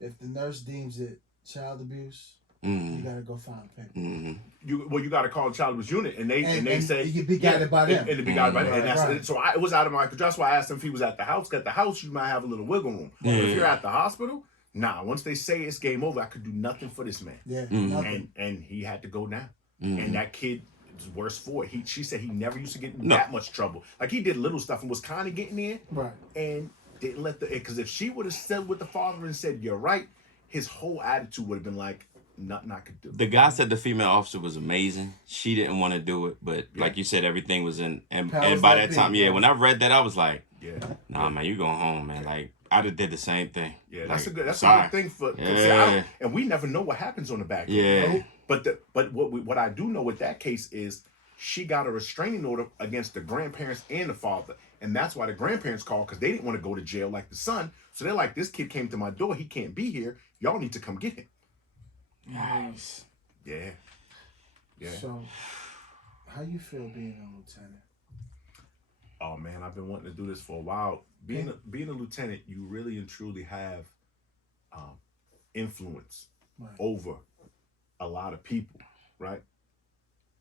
if the nurse deems it child abuse, you gotta go find a paper. You got to call the child abuse unit, and they say you be guided by them. And be guided by them. And that's right. So it was out of my control. That's why I asked him if he was at the house. 'Cause at the house, you might have a little wiggle room. But if you're at the hospital, nah. Once they say it's game over, I could do nothing for this man. Yeah, nothing. And he had to go now. And that kid, worse for it. She said he never used to get in No. that much trouble. Like he did little stuff and was kind of getting in, Right. and didn't let the, because if she would have said with the father and said you're right, his whole attitude would have been like nothing I could do. The guy said the female officer was amazing. She didn't want to do it, but like you said, everything was in. And Powers by that that time, be, yeah, bro. when I read that, I was like, Yeah, nah, man, you going home, man. Like, I'd have did the same thing. yeah, Like, that's a good sorry. thing for. 'cause Yeah. see, I don't- and we never know what happens on the back end. Yeah. But what I do know with that case is she got a restraining order against the grandparents and the father, and that's why the grandparents called because they didn't want to go to jail like the son. So they're like, this kid came to my door, he can't be here. Y'all need to come get him. Nice. Yeah, yeah. So, how you feel being a lieutenant? Oh man, I've been wanting to do this for a while. Being a lieutenant, you really and truly have influence Right. over a lot of people, right?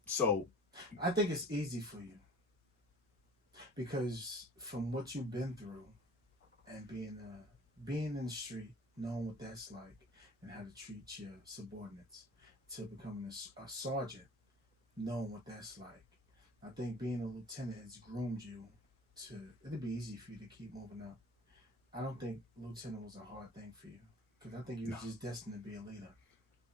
So I think it's easy for you because from what you've been through and being in the street, knowing what that's like and how to treat your subordinates, to becoming a sergeant, knowing what that's like. I think being a lieutenant has groomed you to. It'd be easy for you to keep moving up. I don't think lieutenant was a hard thing for you because I think you were just destined to be a leader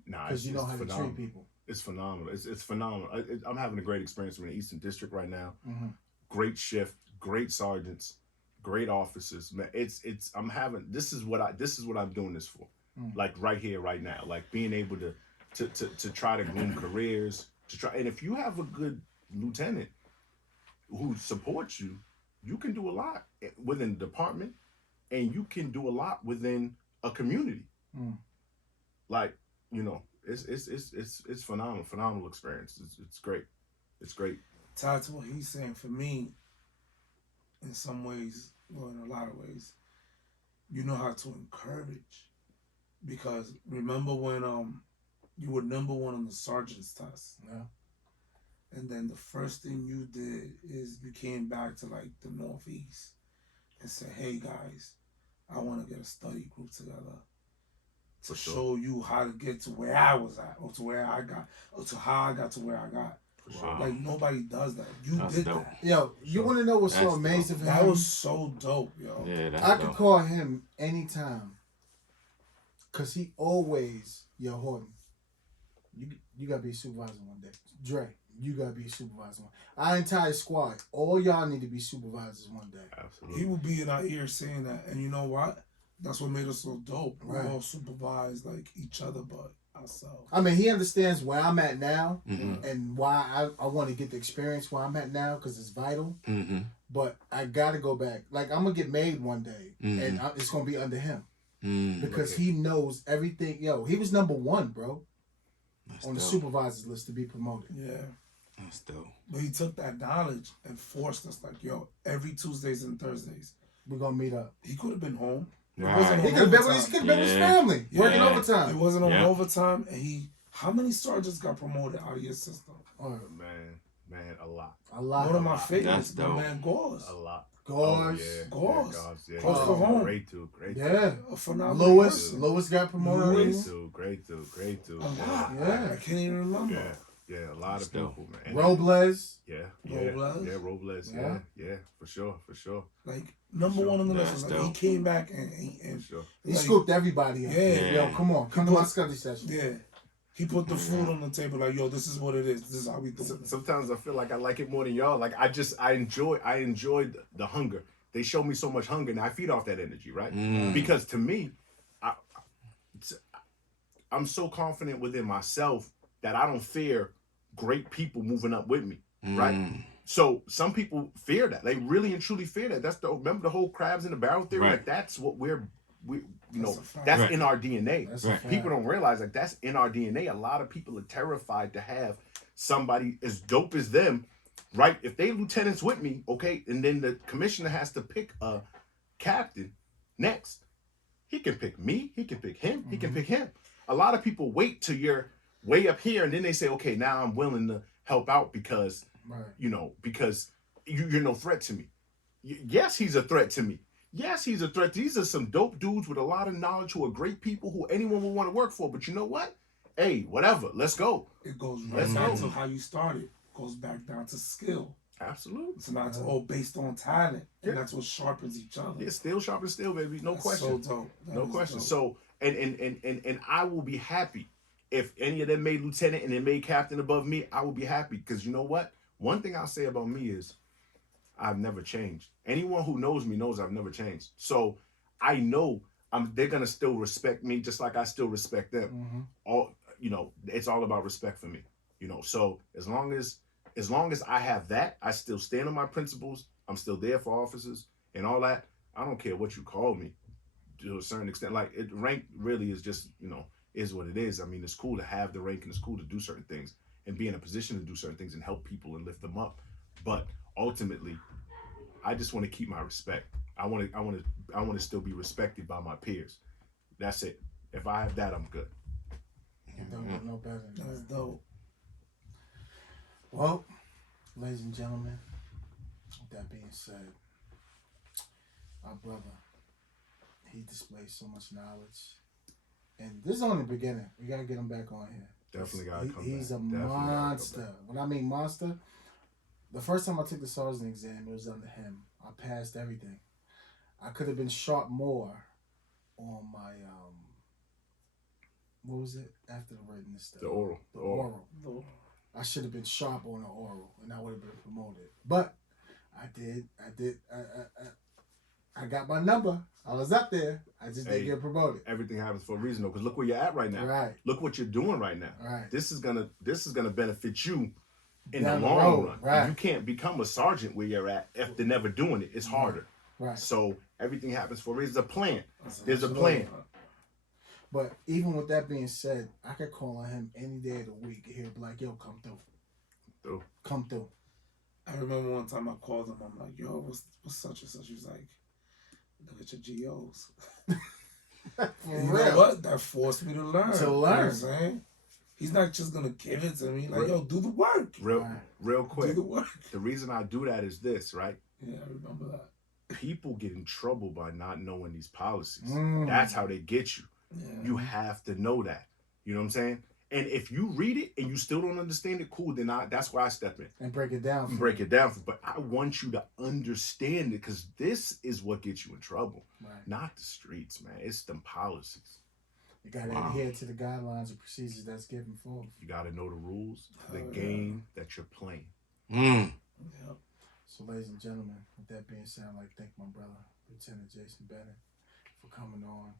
nah, because you know how phenomenal. to treat people. It's phenomenal. It's phenomenal. I'm having a great experience in the Eastern District right now. Mm-hmm. Great shift, great sergeants, great officers. Man, I'm having. This is what I'm doing this for. Mm. Like right here, right now. Like being able to try to groom careers. And if you have a good lieutenant who supports you, you can do a lot within the department, and you can do a lot within a community. Mm. Like, it's phenomenal experience. It's great. It's great. Tied to what he's saying, for me, in some ways, well, in a lot of ways, you know how to encourage. Because remember when you were number one on the sergeant's test, Yeah. and then the first thing you did is you came back to like the Northeast and said, "Hey guys, I want to get a study group together to For sure. show you how to get to where I was at, or to where I got, or to how I got to where I got." For sure. Like nobody does that. You That's did dope. that. Yo, you want to know what's so That's amazing for That him? was so dope, yo. Yeah, that's I could dope. call him anytime, cause he always, yo, Horton, you gotta be a supervisor one day. Dre, you gotta be a supervisor one. Our entire squad, all y'all need to be supervisors one day. Absolutely. He would be in our ear saying that, and you know what? That's what made us so dope. We Right. all supervise like each other, but ourselves. I mean, he understands where I'm at now Mm-hmm. and why I want to get the experience where I'm at now, cause it's vital. Mm-hmm. But I gotta go back. Like I'm gonna get made one day, and it's gonna be under him Mm-hmm. because Okay. he knows everything. Yo, he was number one, bro, That's on the dope. supervisors list to be promoted. Yeah. That's dope. But he took that knowledge and forced us like, yo, every Tuesdays and Thursdays. We're gonna meet up. He could have been home. Right. wasn't He on could have been with his, overtime. family, working Yeah. It overtime. wasn't on Yeah. overtime, and how many sergeants got promoted out of your system? Or Man, a lot. a lot. One of my That's favorites, my dope. man Gauze. A lot. Gauze. Yeah. Gauze. Gauze, yeah. Close to Oh, home. Great dude. Yeah. A phenomenal Lewis person. got promoted. Lewis. Great dude. A lot. Yeah. I can't even remember. Yeah, a lot That's of dope. people, man. Robles. Robles. Yeah. Yeah, for sure. Like number Sure. one on the That's list. Like, he dope. came back and For sure. He like, scooped everybody up. Yeah. Yo, come on. Come to my study session. yeah. He put the food on the table like, yo, this is what it is. This is how we do it. Sometimes I feel like I like it more than y'all. Like I enjoy the hunger. They show me so much hunger, and I feed off that energy, right? Mm. Because to me, I'm so confident within myself that I don't fear great people moving up with me, right? Mm. So some people fear that. They really and truly fear that. Remember the whole crabs in the barrel theory? Right. Like that's what That's a fact. that's Right. in our DNA. That's Right. a fact. People don't realize like that's in our DNA. A lot of people are terrified to have somebody as dope as them, right? If they lieutenants with me, okay, and then the commissioner has to pick a captain next. He can pick me, he can pick him, he can pick him. A lot of people wait till you're way up here and then they say, okay, now I'm willing to help out because Right. because you're no threat to me. Yes, he's a threat to me. Yes, he's a threat. These are some dope dudes with a lot of knowledge who are great people who anyone will want to work for. But you know what? Hey, whatever. Let's go. It goes right Let's back go. to how you started. goes back down to skill. Absolutely. So now it's all based on talent, and Yeah. that's what sharpens each other. Yeah, still sharp and still, baby. No That's question. So dope. That No is question. dope. So and I will be happy if any of them made lieutenant and they made captain above me. I will be happy because you know what? One thing I'll say about me is I've never changed. Anyone who knows me knows I've never changed. So I know they're gonna still respect me just like I still respect them. Mm-hmm. All it's all about respect for me. So as long as I have that, I still stand on my principles. I'm still there for officers and all that. I don't care what you call me to a certain extent. Like rank really is just, is what it is. I mean, it's cool to have the rank and it's cool to do certain things and be in a position to do certain things and help people and lift them up. But ultimately, I just want to keep my respect. I want to still be respected by my peers. That's it. If I have that, I'm good. You don't get no better than That's that. dope. Well, ladies and gentlemen, with that being said, our brother, he displays so much knowledge. And this is only the beginning. We got to get him back on here. Definitely got to come He's back. a Definitely gotta come monster. back. When I mean monster, the first time I took the sergeant exam, it was under him. I passed everything. I could have been sharp more on my, what was it? After the written stuff. The oral. The oral. Dope. I should have been sharp on the oral, and I would have been promoted. But I did. I got my number. I was up there. I just didn't get promoted. Everything happens for a reason, though. Because look where you're at right now. Right. Look what you're doing right now. Right. This is gonna benefit you in Down the the long road, run. right. You can't become a sergeant where you're at if they're never doing it. It's harder. Right. So everything happens for a reason. There's a plan. That's There's a absolutely plan. right. But even with that being said, I could call on him any day of the week. He'll be like, "Yo, come through. Come through." I remember one time I called him. I'm like, "Yo, what's such and such?" He was like, "Look at your GOs." For And you real. know what? That forced me to learn. To You know learn. what I'm saying? He's not just gonna give it to me. Like, yo, do the work. Real Right. quick. Do the work. The reason I do that is this, right? Yeah, I remember that. People get in trouble by not knowing these policies. Mm. That's how they get you. Yeah. You have to know that. You know what I'm saying? And if you read it and you still don't understand it, cool, then that's where I step in And break it down. and break it down. But I want you to understand it because this is what gets you in trouble. Right. Not the streets, man. It's them policies. You got to Wow. adhere to the guidelines and procedures that's given forth. You got to know the rules, the Oh, yeah. game that you're playing. Mm. Yep. So, ladies and gentlemen, with that being said, I'd like to thank my brother, Lieutenant Jason Bennett, for coming on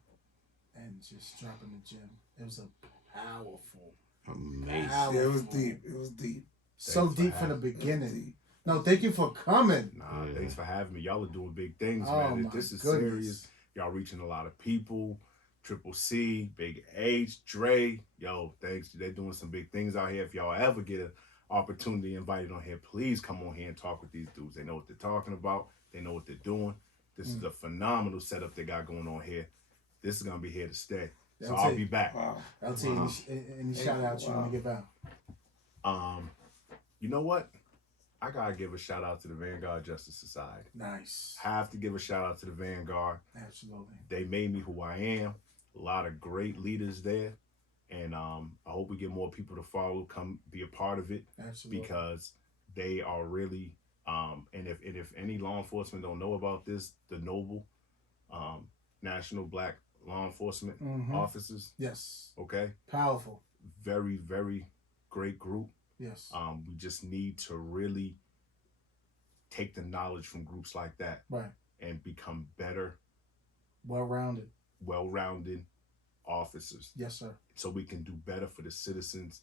and just dropping the gem. It was a powerful, Amazing. Yeah, it was deep. It was deep. so Thanks for deep from the having me. It was beginning. deep. No, thank you for coming. Nah, Yeah. thanks for having me. Y'all are doing big things, Oh, man. my This is goodness. serious. Y'all reaching a lot of people. Triple C, Big H, Dre. Yo, thanks. They're doing some big things out here. If y'all ever get an opportunity invited on here, please come on here and talk with these dudes. They know what they're talking about. They know what they're doing. This is a phenomenal setup they got going on here. This is going to be here to stay. So That's I'll it. be back. Wow. LT, Wow. any shout outs you want to give out? You know what? I got to give a shout out to the Vanguard Justice Society. Nice. Have to give a shout out to the Vanguard. Absolutely. They made me who I am. A lot of great leaders there. And I hope we get more people to follow, come be a part of it Absolutely. because they are really and if any law enforcement don't know about this, the Noble National Black Law Enforcement Mhm. Officers, Yes. okay? Powerful. Very, very great group. Yes. We just need to really take the knowledge from groups like that Right. and become better, Well rounded. well-rounded officers Yes, sir. so we can do better for the citizens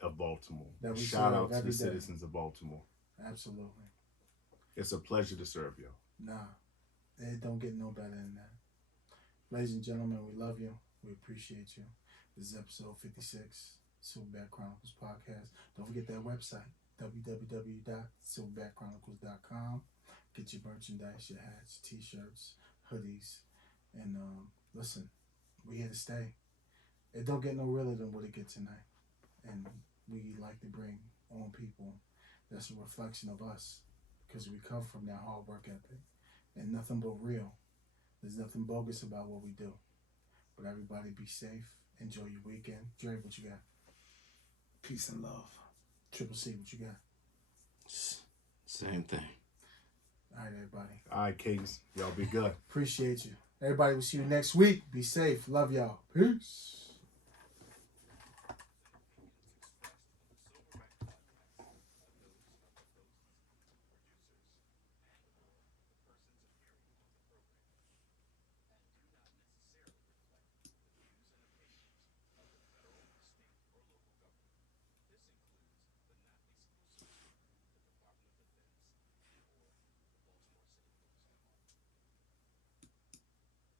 of Baltimore. That we Shout serve out to every the day. citizens of Baltimore. Absolutely. It's a pleasure to serve you. Nah. It don't get no better than that. Ladies and gentlemen, we love you. We appreciate you. This is episode 56, Silverback Chronicles Podcast. Don't forget that website, www.silverbackchronicles.com. Get your merchandise, your hats, t-shirts, hoodies. And listen, we here to stay. It don't get no realer than what it gets tonight. And we like to bring on people that's a reflection of us because we come from that hard work ethic and nothing but real. There's nothing bogus about what we do. But everybody be safe. Enjoy your weekend. Dre, what you got? Peace and love. Triple C, what you got? Same thing. All right, everybody. All right, Kings. Y'all be good. Appreciate you. Everybody, we'll see you next week. Be safe. Love y'all. Peace.